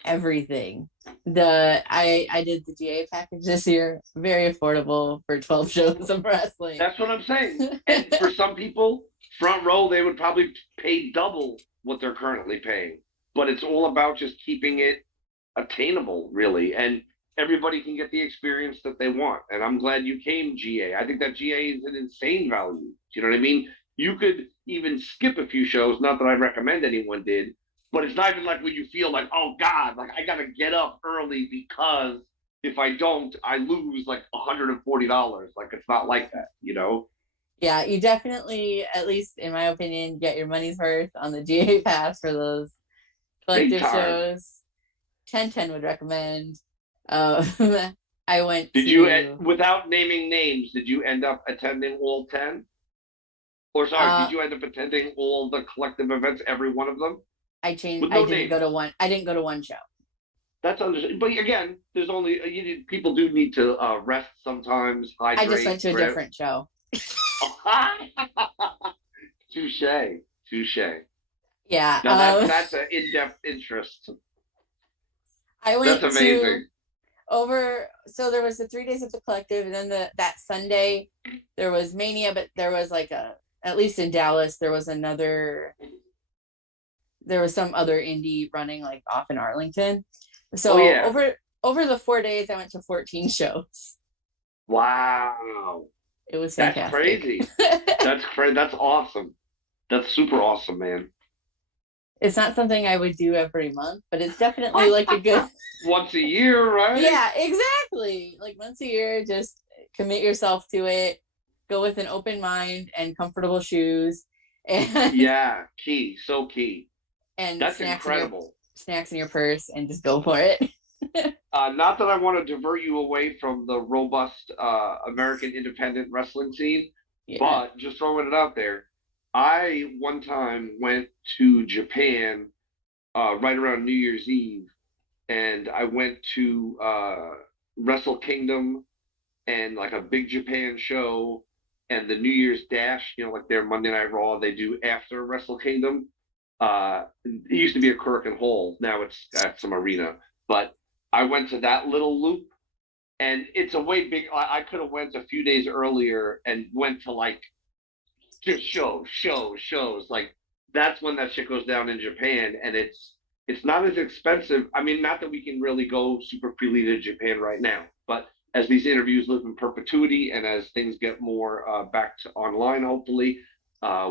everything. I did the GA package this year, very affordable for 12 shows of wrestling. That's what I'm saying. And for some people, front row, they would probably pay double what they're currently paying. But it's all about just keeping it attainable, really. And everybody can get the experience that they want. And I'm glad you came, GA. I think that GA is an insane value. Do you know what I mean? You could even skip a few shows, not that I recommend anyone did, but it's not even like when you feel like, oh God, like I gotta get up early because if I don't, I lose like $140. Like it's not like that, you know? Yeah, you definitely, at least in my opinion, get your money's worth on the GA pass for those Big collective time. shows. 1010 would recommend. I went Did you, to without naming names, did you end up attending all 10? Or sorry, uh did you end up attending all the collective events, every one of them? I changed. With no To names. one. I didn't go to one show. That's understandable. But again, there's only people do need to rest sometimes, I just hydrate, went to a drip. different show. Touche, touche. Yeah. Now that's an in-depth interest. I That's went to amazing. over. So there was the 3 days of the collective, and then that Sunday there was Mania, but there was like at least in Dallas there was another. There was some other indie running like off in Arlington. Oh So yeah. over the 4 days, I went to 14 shows. Wow. It was That's fantastic. crazy. That's crazy. That's awesome. That's super awesome, man. It's not something I would do every month, but it's definitely like a good. Once a year, right? Yeah, exactly. Like once a year, just commit yourself to it. Go with an open mind and comfortable shoes, and Yeah, key, so key. and That's incredible. snacks in your purse, and just go for it. Not that I want to divert you away from the robust American independent wrestling scene, Yeah. but just throwing it out there. I one time went to Japan right around New Year's Eve, and I went to Wrestle Kingdom and like a Big Japan show and the New Year's Dash, like their Monday Night Raw they do after Wrestle Kingdom. It used to be a Kurikan Hall, now it's at some arena. But I went to that little loop, and it's a way big. I could have went a few days earlier and went to like just shows. Like that's when that shit goes down in Japan, and it's not as expensive. I mean, not that we can really go super freely to Japan right now, but as these interviews live in perpetuity and as things get more back to online, hopefully,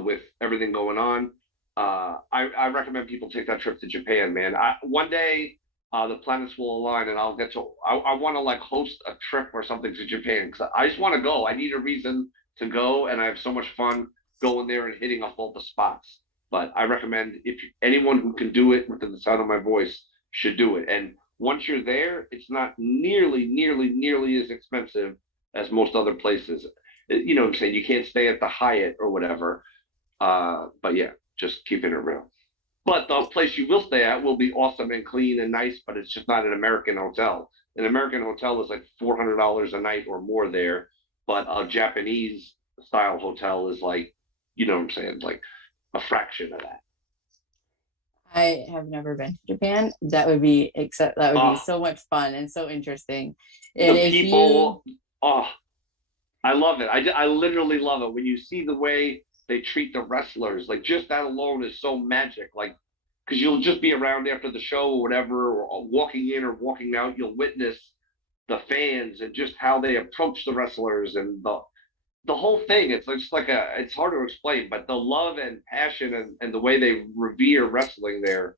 with everything going on, I recommend people take that trip to Japan, man. One day the planets will align, and I'll get to. I want to like host a trip or something to Japan because I just want to go. I need a reason to go, and I have so much fun going there and hitting off all the spots. But I recommend if anyone who can do it within the sound of my voice should do it. And once you're there, it's not nearly as expensive as most other places. You know what I'm saying? You can't stay at the Hyatt or whatever. But yeah, just keeping it real. But the place you will stay at will be awesome and clean and nice, but it's just not an American hotel. An American hotel is like $400 a night or more there, but a Japanese style hotel is like, you know what I'm saying, like a fraction of that. I have never been to Japan. That would be Oh, so much fun and so interesting. And the if you people, oh, I love it. I literally love it when you see the way they treat the wrestlers. Like just that alone is so magic. Like because you'll just be around after the show or whatever, or walking in or walking out, you'll witness the fans and just how they approach the wrestlers and the whole thing. It's just like it's hard to explain, but the love and passion and the way they revere wrestling there.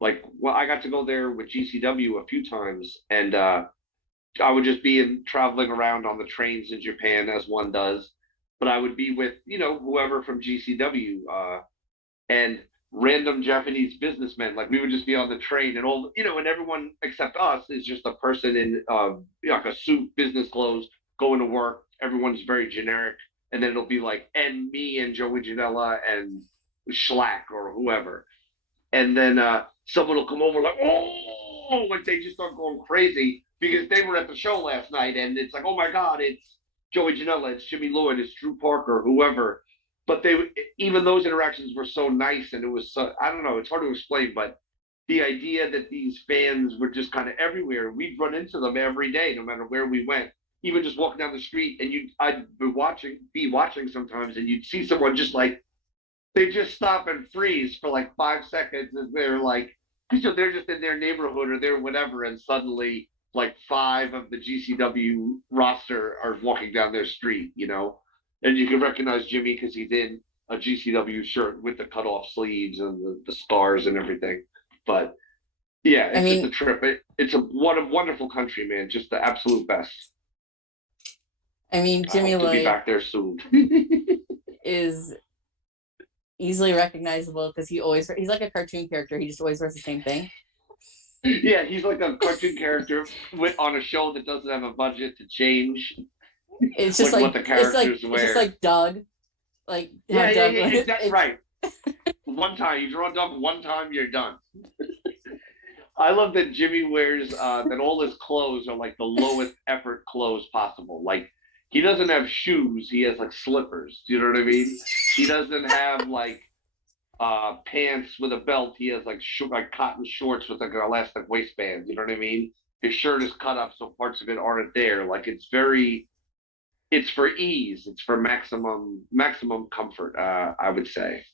Like, well, I got to go there with GCW a few times, and I would just be traveling around on the trains in Japan as one does, but I would be with whoever from GCW and random Japanese businessmen. Like we would just be on the train, and and everyone except us is just a person in like a suit, business clothes, going to work. Everyone's very generic, and then it'll be like and me and Joey Janela and Schlack or whoever, and then someone will come over like, oh, like they just start going crazy because they were at the show last night, and it's like, oh my God, it's Joey Janela, it's Jimmy Lloyd, it's Drew Parker, whoever. But even those interactions were so nice, and it was so, I don't know, it's hard to explain, but the idea that these fans were just kind of everywhere, we'd run into them every day, no matter where we went. Even just walking down the street, and I'd be watching sometimes, and you'd see someone just like they just stop and freeze for like 5 seconds as they're like, because they're just in their neighborhood or they're whatever, and suddenly like five of the GCW roster are walking down their street, and you can recognize Jimmy because he's in a GCW shirt with the cut off sleeves and the stars and everything. But yeah, I it's just a mean, trip. It's a wonderful country, man. Just the absolute best. I Jimmy hope to be Lloyd back there soon. is easily recognizable because he's like a cartoon character. He just always wears the same thing. Yeah, he's like a cartoon character on a show that doesn't have a budget to change, It's just like what like the characters it's just wear. like Doug, like how Yeah, Doug was. exactly right. One time you draw Doug, one time you're done. I love that Jimmy wears that all his clothes are like the lowest effort clothes possible. Like he doesn't have shoes; he has like slippers. Do you know what I mean? He doesn't have like pants with a belt. He has like cotton shorts with like an elastic waistband. You know what I mean? His shirt is cut up so parts of it aren't there. Like it's for ease. It's for maximum comfort. I would say,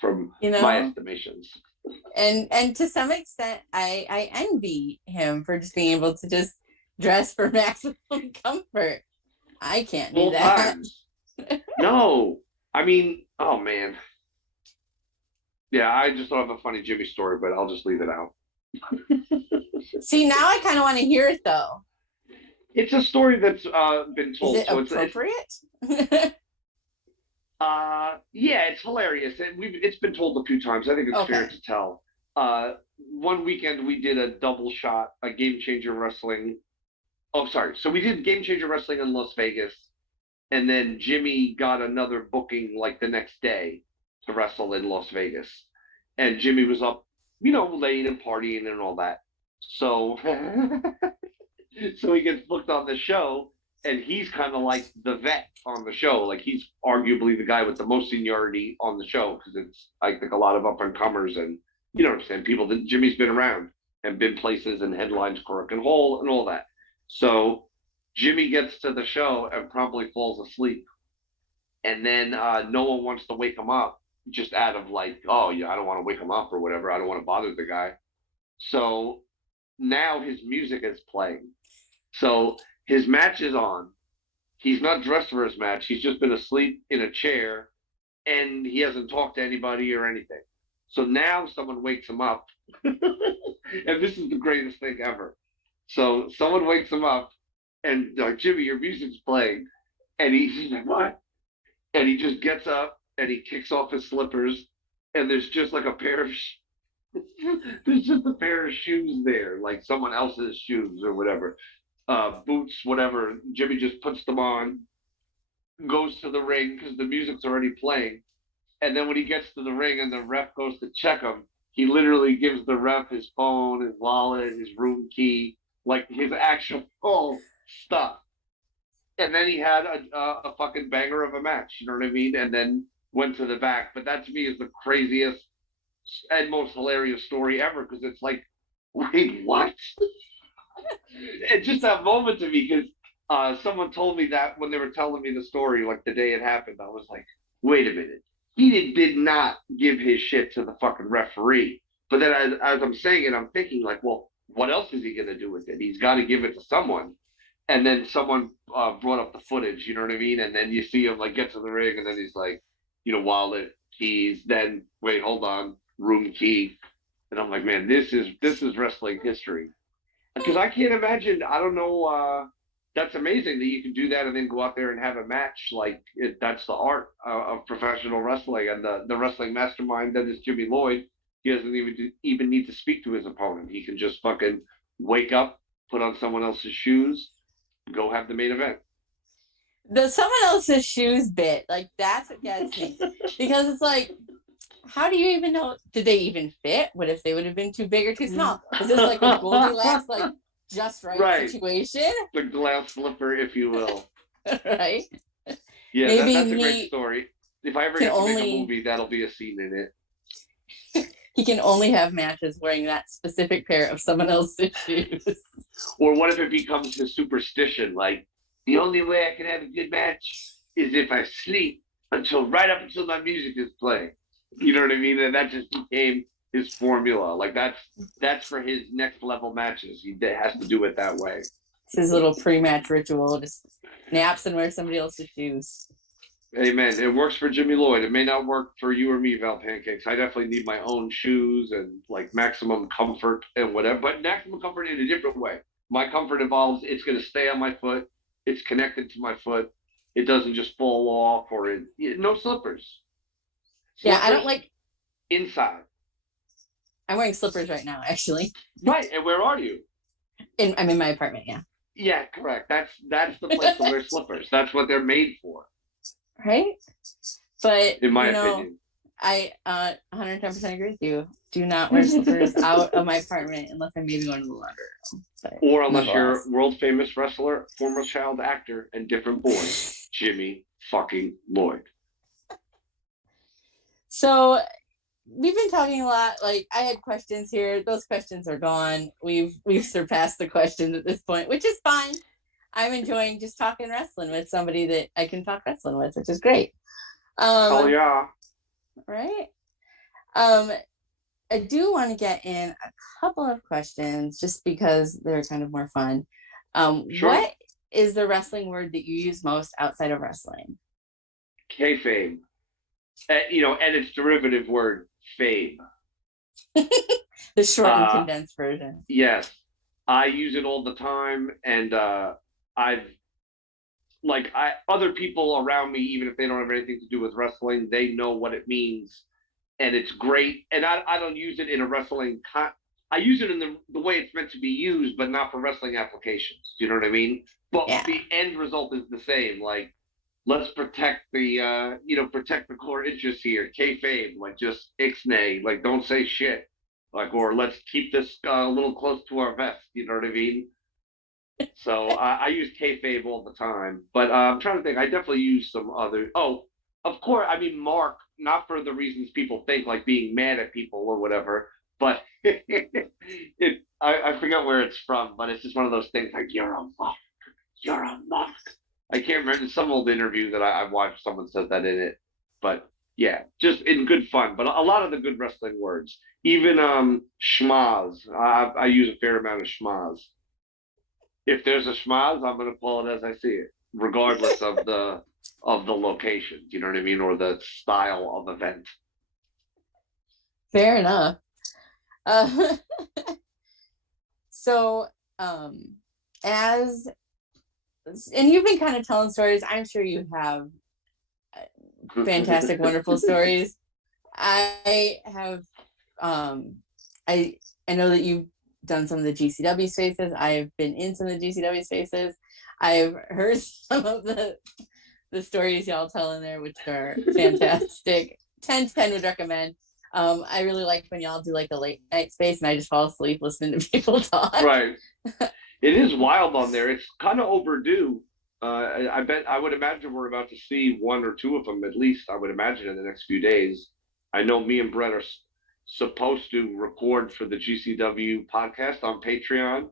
from you my know estimations. and to some extent I envy him for just being able to just dress for maximum comfort. I can't do Full that. times. No, I mean, oh man, yeah. I just don't have a funny Jimmy story, but I'll just leave it out. See, now I kind of want to hear it though. It's a story that's been Is told, it so it's appropriate? yeah, it's hilarious, and it's been told a few times. I think it's fair Okay. to tell. One weekend we did a double shot, a Game Changer Wrestling. Oh, sorry. So we did Game Changer Wrestling in Las Vegas, and then Jimmy got another booking like the next day to wrestle in Las Vegas, and Jimmy was up, late and partying and all that. So, so he gets booked on the show, and he's kind of like the vet on the show. Like he's arguably the guy with the most seniority on the show because it's I think a lot of up and comers and you know what I'm saying, people that Jimmy's been around and been places and headlines Cork and Hall and all that. So Jimmy gets to the show and promptly falls asleep, and then no one wants to wake him up just out of like, oh yeah, I don't want to wake him up or whatever. I don't want to bother the guy. So now his music is playing. So his match is on. He's not dressed for his match. He's just been asleep in a chair and he hasn't talked to anybody or anything. So now someone wakes him up. And this is the greatest thing ever. So someone wakes him up and like, Jimmy, your music's playing. And he's like, what? And he just gets up and he kicks off his slippers and there's just like a pair of there's just a pair of shoes there, like someone else's shoes or whatever, boots, whatever. Jimmy just puts them on, goes to the ring because the music's already playing, and then when he gets to the ring and the ref goes to check him, he literally gives the ref his phone, his wallet, his room key, like his actual stuff. And then he had a fucking banger of a match, you know what I mean? And then went to the back. But that to me is the craziest and most hilarious story ever, because it's like, wait, what? And just that moment to me, because someone told me that when they were telling me the story, like the day it happened, I was like, wait a minute. He did not give his shit to the fucking referee. But then as I'm saying it, I'm thinking, like, well, what else is he going to do with it? He's got to give it to someone. And then someone brought up the footage, you know what I mean? And then you see him, like, get to the ring, and then he's like, wallet, keys, then, wait, hold on, room key. And I'm like, man, this is wrestling history. Because I can't imagine, I don't know, that's amazing that you can do that and then go out there and have a match. Like, that's the art of professional wrestling. And the wrestling mastermind that is Jimmy Lloyd, he doesn't even need to speak to his opponent. He can just fucking wake up, put on someone else's shoes, go have the main event. The someone else's shoes bit, like, that's what gets me. Because it's like, how do you even know? Did they even fit? What if they would have been too big or too small? Is this like a Goldilocks, like, just right situation? The glass slipper, if you will. Right? Yeah, maybe that's a great story. If I ever get to make a movie, that'll be a scene in it. He can only have matches wearing that specific pair of someone else's shoes. Or what if it becomes his superstition? Like, the only way I can have a good match is if I sleep right up until my music is playing. You know what I mean? And that just became his formula. Like, that's for his next level matches. He has to do it that way. It's his little pre-match ritual. Just naps and wears somebody else's shoes. Amen. It works for Jimmy Lloyd. It may not work for you or me, Val Pancakes. I definitely need my own shoes and, like, maximum comfort and whatever. But maximum comfort in a different way. My comfort involves it's going to stay on my foot. It's connected to my foot. It doesn't just fall off no slippers. Yeah, I don't like inside. I'm wearing slippers right now, actually. Right, and where are you? I'm in my apartment, yeah. Yeah, correct. That's the place to wear slippers. That's what they're made for. Right? But in my opinion, I 110% agree with you. Do not wear slippers out of my apartment unless I'm maybe going to the laundry room. Or unless you're a world famous wrestler, former child actor, and different boy, Jimmy fucking Lloyd. So we've been talking a lot. Like, I had questions here. Those questions are gone. We've surpassed the questions at this point, which is fine. I'm enjoying just talking wrestling with somebody that I can talk wrestling with, which is great. Oh yeah. Right. I do want to get in a couple of questions just because they're kind of more fun. Sure. What is the wrestling word that you use most outside of wrestling? Kayfabe. And its derivative word, fabe. The short and condensed version. Yes. I use it all the time, and other people around me, even if they don't have anything to do with wrestling, they know what it means, and it's great. And I don't use it in a wrestling I use it in the way it's meant to be used, but not for wrestling applications. Do you know what I mean? But yeah. The end result is the same. Like, let's protect the protect the core interests here. Kayfabe, like, just ixnay, like, don't say shit, like, or let's keep this a little close to our vest. You know what I mean? So I use kayfabe all the time, but I'm trying to think. I definitely use some other. Oh, of course. I mean, mark, not for the reasons people think, like being mad at people or whatever, but I forget where it's from, but it's just one of those things like, you're a mark. You're a mark. I can't remember. It's some old interview that I watched. Someone said that in it, but yeah, just in good fun. But a lot of the good wrestling words, even schmaz. I use a fair amount of schmaz. If there's a schmaz, I'm going to call it as I see it, regardless of the location. You know what I mean, or the style of event. Fair enough. So, and you've been kind of telling stories. I'm sure you have fantastic, wonderful stories. I have, I know that you've done some of the GCW spaces. I've been in some of the GCW spaces. I've heard some of the stories y'all tell in there, which are fantastic. 10/10 would recommend. I really like when y'all do like a late night space, and I just fall asleep listening to people talk. Right. It is wild on there. It's kind of overdue. I would imagine we're about to see one or two of them at least. I would imagine in the next few days. I know me and Brett are supposed to record for the GCW podcast on Patreon.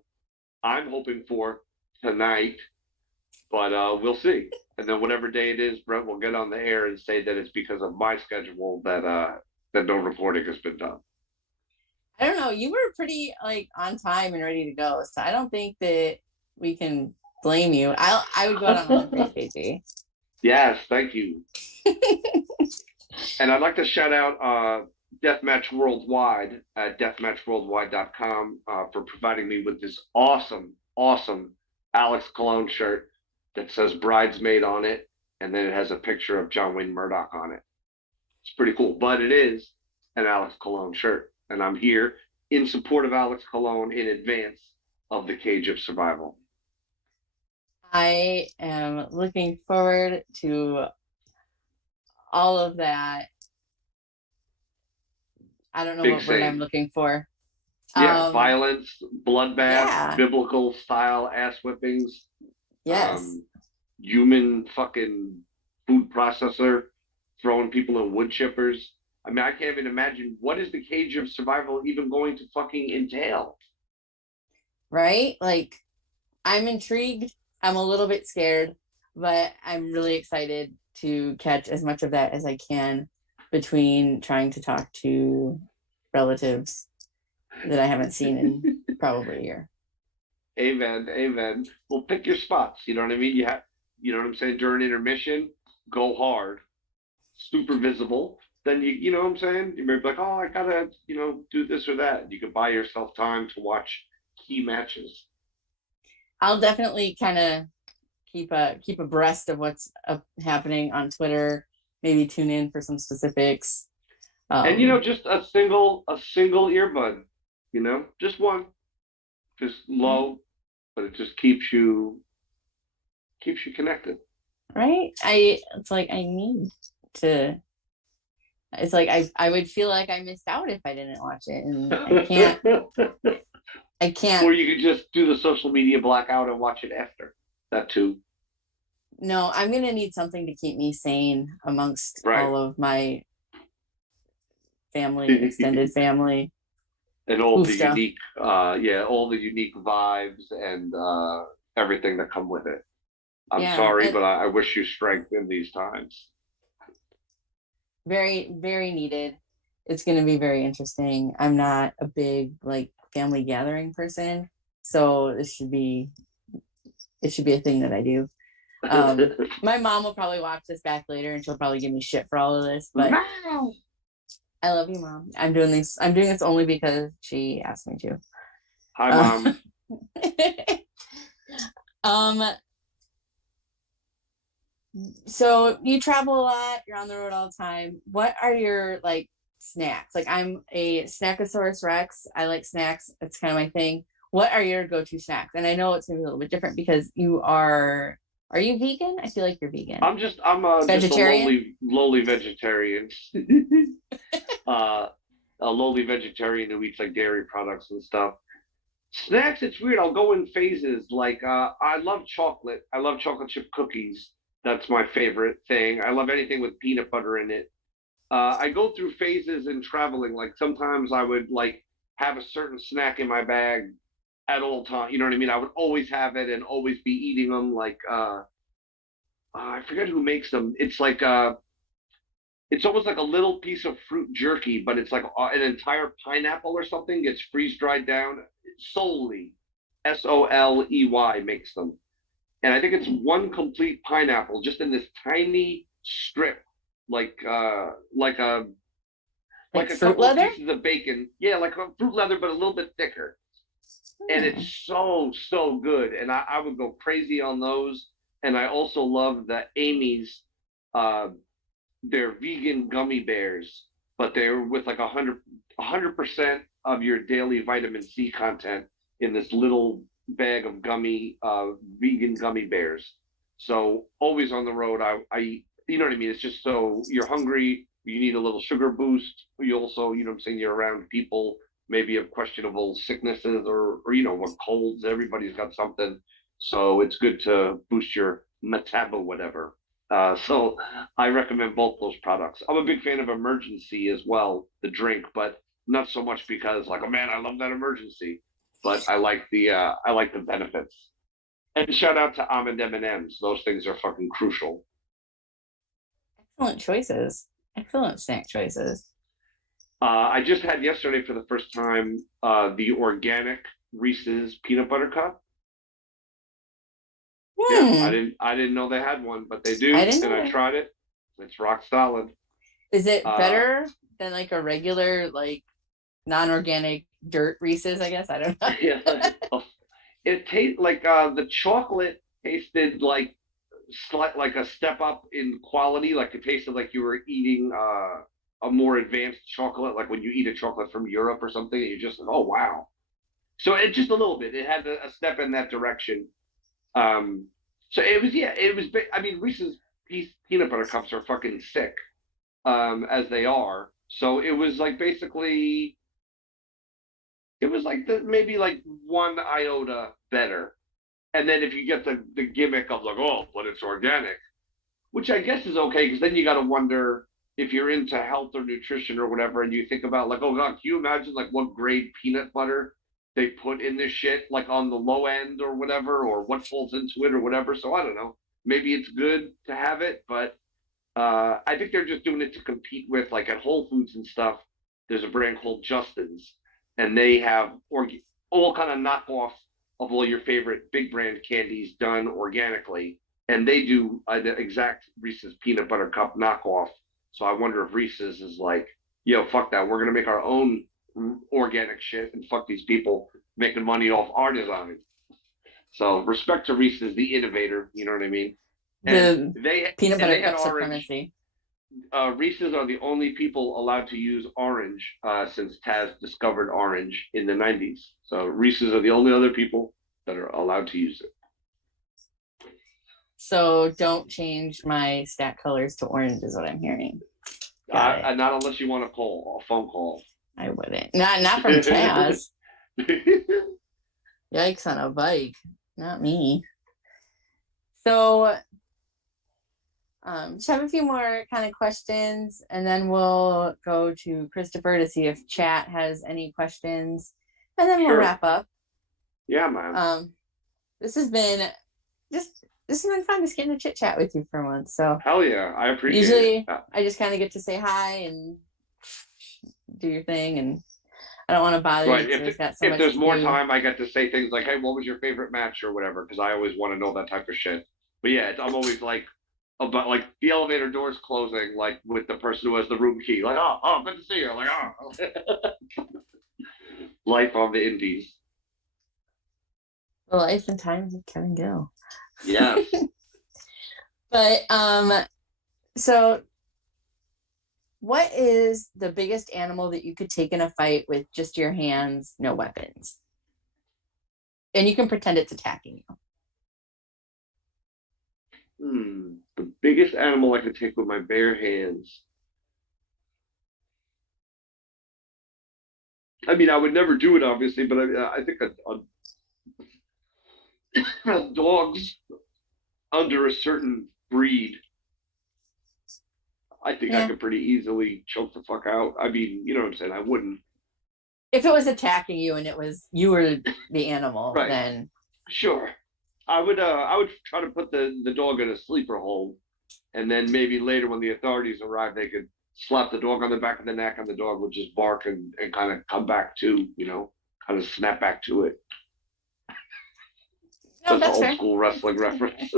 I'm hoping for tonight, but we'll see. And then whatever day it is, Brett will get on the air and say that it's because of my schedule that no recording has been done. I don't know. You were pretty like on time and ready to go, so I don't think that we can blame you. I would go out on a limb for you, KG. Yes, thank you. And I'd like to shout out Deathmatch Worldwide at deathmatchworldwide.com for providing me with this awesome, awesome Alex Cologne shirt that says Bridesmaid on it, and then it has a picture of John Wayne Murdoch on it. It's pretty cool, but it is an Alex Cologne shirt, and I'm here in support of Alex Cologne in advance of the Cage of Survival. I am looking forward to all of that. I don't know Big what word I'm looking for. Yeah, violence, bloodbath, yeah. biblical style ass whippings. Yes. Human fucking food processor throwing people in wood chippers. I mean, I can't even imagine what is the Cage of Survival even going to fucking entail. Right? Like, I'm intrigued. I'm a little bit scared, but I'm really excited to catch as much of that as I can between trying to talk to relatives that I haven't seen in probably a year. Amen, amen. Well, pick your spots. You know what I mean? You know what I'm saying? During intermission, go hard, super visible. Then you know what I'm saying? You may be like, oh, I gotta, do this or that. You can buy yourself time to watch key matches. I'll definitely kind of keep abreast of what's happening on Twitter. Maybe tune in for some specifics. And just a single earbud, just one, just low, but it just keeps you connected. Right? It's like I need to. It's like I would feel like I missed out if I didn't watch it, and I can't. I can't. Or you could just do the social media blackout and watch it after that too. No, I'm gonna need something to keep me sane amongst all of my family, extended family, and all the unique, all the unique vibes and everything that come with it. I'm sorry, but I wish you strength in these times. Very, very needed. It's going to be very interesting. I'm not a big family gathering person, so it should be a thing that I do. My mom will probably watch this back later, and she'll probably give me shit for all of this. But I love you, Mom. I'm doing this only because she asked me to. Hi, Mom. So you travel a lot, you're on the road all the time. What are your snacks? I'm a Snackosaurus Rex. I like snacks. That's kind of my thing. What are your go-to snacks? And I know it's maybe a little bit different because you are you vegan? I feel like you're vegan. I'm a vegetarian? Just a lowly vegetarian. A lowly vegetarian who eats dairy products and stuff. Snacks, it's weird. I'll go in phases. I love chocolate. I love chocolate chip cookies. That's my favorite thing. I love anything with peanut butter in it. I go through phases in traveling. Sometimes I would have a certain snack in my bag at all times. You know what I mean? I would always have it and always be eating them. I forget who makes them. It's it's almost like a little piece of fruit jerky, but it's an entire pineapple or something gets freeze dried down. Solely, Soley makes them. And I think it's one complete pineapple just in this tiny strip, like a couple of pieces of bacon. Yeah, like a fruit leather, but a little bit thicker. And it's so good. And I would go crazy on those. And I also love the Amy's, they're vegan gummy bears, but they're with 100% of your daily vitamin C content in this little bag of vegan gummy bears. So always on the road, I you know what I mean? It's just so you're hungry, you need a little sugar boost. You also, you know what I'm saying, you're around people maybe of questionable sicknesses or what colds. Everybody's got something. So it's good to boost your metabo, whatever. So I recommend both those products. I'm a big fan of Emergency as well, the drink, but not so much because like, oh man, I love that Emergency, but I like the benefits. And shout out to almond M&Ms. Those things are fucking crucial. Excellent choices. Excellent snack choices. I just had yesterday for the first time the organic Reese's peanut butter cup. Yeah, Hmm. I didn't know they had one, but they I do, didn't and know I that. tried it. It's rock solid. Is it Uh, better than like a regular, like non-organic dirt Reese's, I guess? I don't know. yeah, it tastes like the chocolate tasted like like a step up in quality. Like it tasted like you were eating a more advanced chocolate, like when you eat a chocolate from Europe or something, and you just oh wow. So it just a little bit. It had a step in that direction. Um, so it was yeah, it was. I mean, Reese's peanut butter cups are fucking sick, as they are. So it was like basically it was like the maybe like one iota better. And then if you get the gimmick of like, oh, but it's organic, which I guess is okay, because then you got to wonder if you're into health or nutrition or whatever, and you think about like, oh god, can you imagine like what grade peanut butter they put in this shit, like on the low end or whatever, or what falls into it or whatever. So I don't know. Maybe it's good to have it, but I think they're just doing it to compete with like at Whole Foods and stuff. There's a brand called Justin's, and they have all kind of knockoff of all your favorite big brand candies done organically, and they do an exact Reese's peanut butter cup knockoff. So I wonder if Reese's is like, yo, fuck that. We're gonna make our own organic shit and fuck these people making money off our design. So respect to Reese's, the innovator. You know what I mean? And The they peanut and butter they had cup orange. supremacy. Reese's are the only people allowed to use orange since Taz discovered orange in the 90s. So Reese's are the only other people that are allowed to use it. So don't change my stack colors to orange is what I'm hearing. Got it. Not unless you want to call a phone call. I wouldn't. Not from Taz. Yikes on a bike. Not me. So just have a few more kind of questions, and then we'll go to Christopher to see if chat has any questions, and then we'll wrap up. Yeah, man. This has been fun just getting to chit chat with you for once. So hell yeah, I appreciate usually it. I just kind of get to say hi and do your thing, and I don't want to bother right. you. If there's more time, I get to say things like, "Hey, what was your favorite match?" or whatever, because I always want to know that type of shit. But yeah, I'm always like about like the elevator doors closing, like with the person who has the room key, like, oh, good to see you, like, oh, life on the indies. The life and times of Kevin Gill. Yeah. But so what is the biggest animal that you could take in a fight with just your hands, no weapons? And you can pretend it's attacking you. The biggest animal I could take with my bare hands. I mean, I would never do it, obviously, but I think dogs under a certain breed, I think I could pretty easily choke the fuck out. I mean, you know what I'm saying? I wouldn't. If it was attacking you and you were the animal, right. Then sure. I would try to put the dog in a sleeper hold, and then maybe later when the authorities arrive, they could slap the dog on the back of the neck, and the dog would just bark and kind of come back to, kind of snap back to it. No, that's an old school wrestling reference.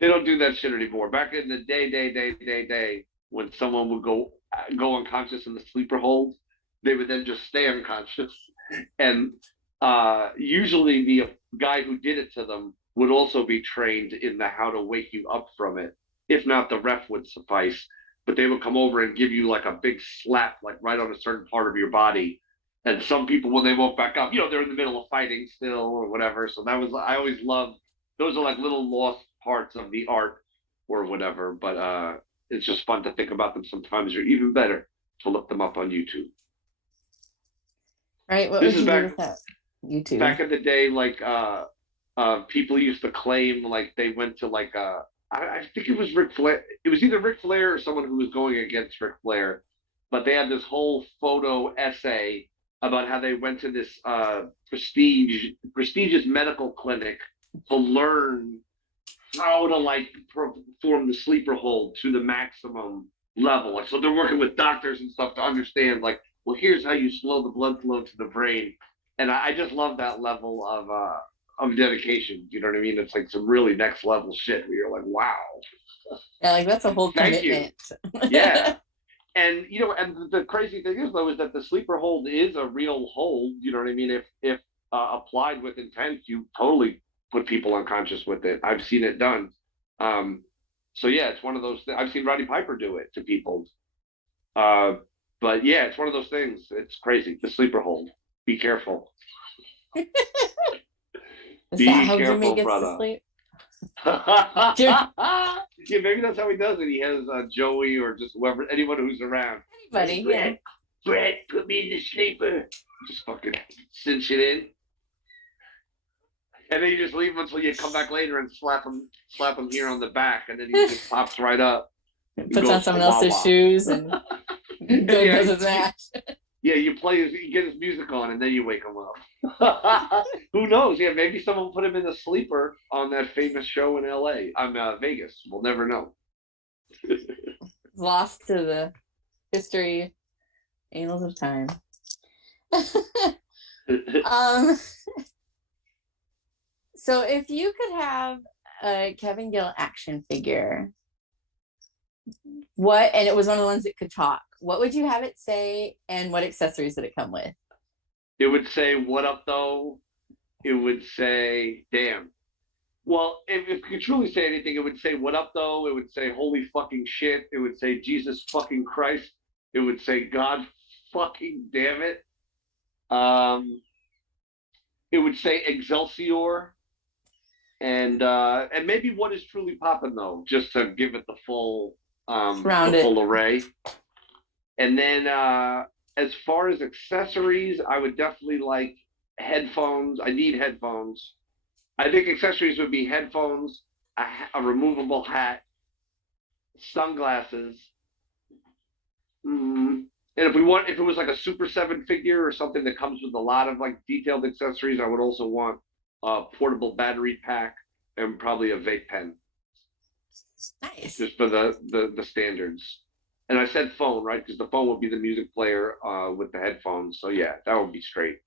They don't do that shit anymore. Back in the day, when someone would go unconscious in the sleeper hold, they would then just stay unconscious, and usually the guy who did it to them would also be trained in the how to wake you up from it. If not, the ref would suffice. But they would come over and give you like a big slap, like right on a certain part of your body. And some people, when they woke back up, they're in the middle of fighting still or whatever. So I always loved, those are like little lost parts of the art or whatever. But it's just fun to think about them sometimes, or even better, to look them up on YouTube. Right. What This would is you do back with that? YouTube. back in the day, like people used to claim like they went to like I think it was Ric Flair. It was either Ric Flair or someone who was going against Ric Flair, but they had this whole photo essay about how they went to this prestigious medical clinic to learn how to like perform the sleeper hold to the maximum level. Like, so they're working with doctors and stuff to understand, like, well, here's how you slow the blood flow to the brain. And I just love that level of dedication. You know what I mean? It's like some really next level shit where you're like, wow, Yeah, like that's a whole thank commitment. you. Yeah. And you know, and the crazy thing is though, is that the sleeper hold is a real hold. You know what I mean? If applied with intent, you totally put people unconscious with it. I've seen it done. Um, so yeah, it's one of those. I've seen Roddy Piper do it to people. Uh, but yeah, it's one of those things. It's crazy. The sleeper hold. Be careful. Is that Be how Jimmy careful, gets to brother. sleep? Yeah, maybe that's how he does it. He has Joey or just whoever, anyone who's around. Anybody, Hey, yeah. Brett, put me in the sleeper. Just fucking cinch it in. And then you just leave him until you come back later and slap him here on the back, and then he just pops right up. Puts on someone else's shoes and does his match. Yeah, you get his music on, and then you wake him up. Who knows? Yeah, maybe someone put him in the sleeper on that famous show in L.A. Vegas. We'll never know. Lost to the history annals of time. So if you could have a Kevin Gill action figure, and it was one of the ones that could talk, what would you have it say, and what accessories did it come with? It would say, "What up, though?" It would say, "Damn." Well, if it could truly say anything, it would say, "What up, though?" It would say, "Holy fucking shit." It would say, "Jesus fucking Christ." It would say, "God fucking damn it." It would say, "Excelsior." And maybe "What is truly poppin', though?" just to give it the full full array. And then as far as accessories, I would definitely like headphones. I need headphones. I think accessories would be headphones, a removable hat, sunglasses. And if it was like a Super 7 figure or something that comes with a lot of like detailed accessories, I would also want a portable battery pack and probably a vape pen. Nice. Just for the standards. And I said phone, right? Because the phone would be the music player with the headphones. So yeah, that would be straight.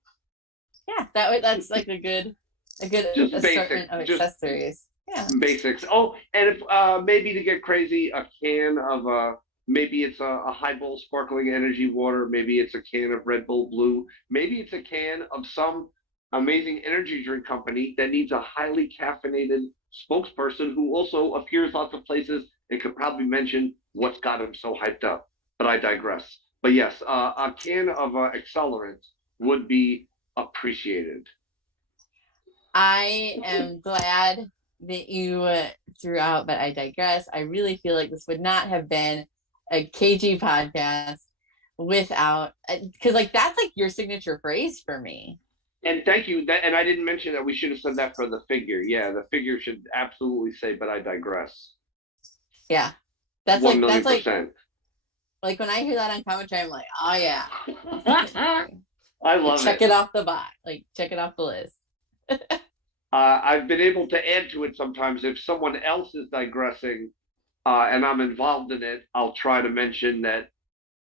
Yeah, that's like a good just assortment basic, of accessories. Yeah. Basics. Oh, and if maybe to get crazy, a can of maybe it's a highball sparkling energy water, maybe it's a can of Red Bull Blue, maybe it's a can of some amazing energy drink company that needs a highly caffeinated spokesperson who also appears lots of places and could probably mention what's got him so hyped up. But I digress. But yes, a can of accelerant would be appreciated. I am glad that you threw out, but I digress. I really feel like this would not have been a KG podcast without, because like that's like your signature phrase for me. And thank you. And I didn't mention that we should have said that for the figure. Yeah, the figure should absolutely say, "But I digress." Yeah, that's 1,000,000%. Like when I hear that on commentary, I'm like, oh yeah. I love check it off the box. Like check it off the list. I've been able to add to it sometimes if someone else is digressing and I'm involved in it. I'll try to mention that,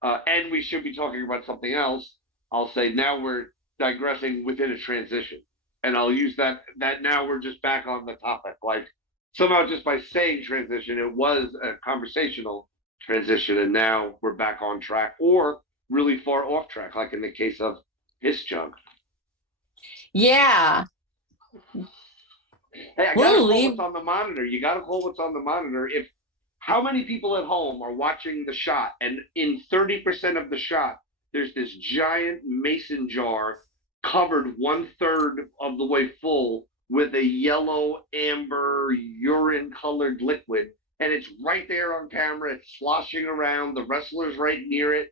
and we should be talking about something else. I'll say now we're digressing within a transition, and I'll use that now we're just back on the topic. Like somehow just by saying transition, it was a conversational transition, and now we're back on track or really far off track, like in the case of Piss Jug. Yeah. Hey, I gotta call what's on the monitor. You gotta call what's on the monitor. If how many people at home are watching the shot, and in 30% of the shot, there's this giant mason jar covered 1/3 of the way full with a yellow amber urine colored liquid, and it's right there on camera. It's sloshing around. The wrestler's right near it.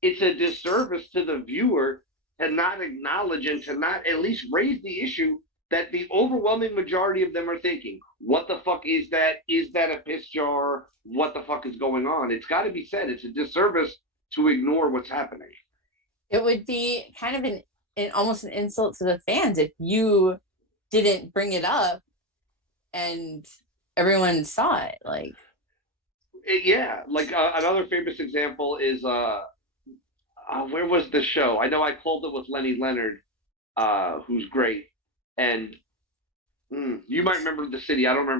It's a disservice to the viewer to not acknowledge and to not at least raise the issue that the overwhelming majority of them are thinking, what the fuck is that? Is that a piss jar? What the fuck is going on? It's got to be said. It's a disservice to ignore what's happening. It would be kind of almost an insult to the fans if you didn't bring it up and everyone saw it. Like, Yeah, like another famous example is where was the show? I know I called it with Lenny Leonard, who's great, and you might remember the city. I don't remember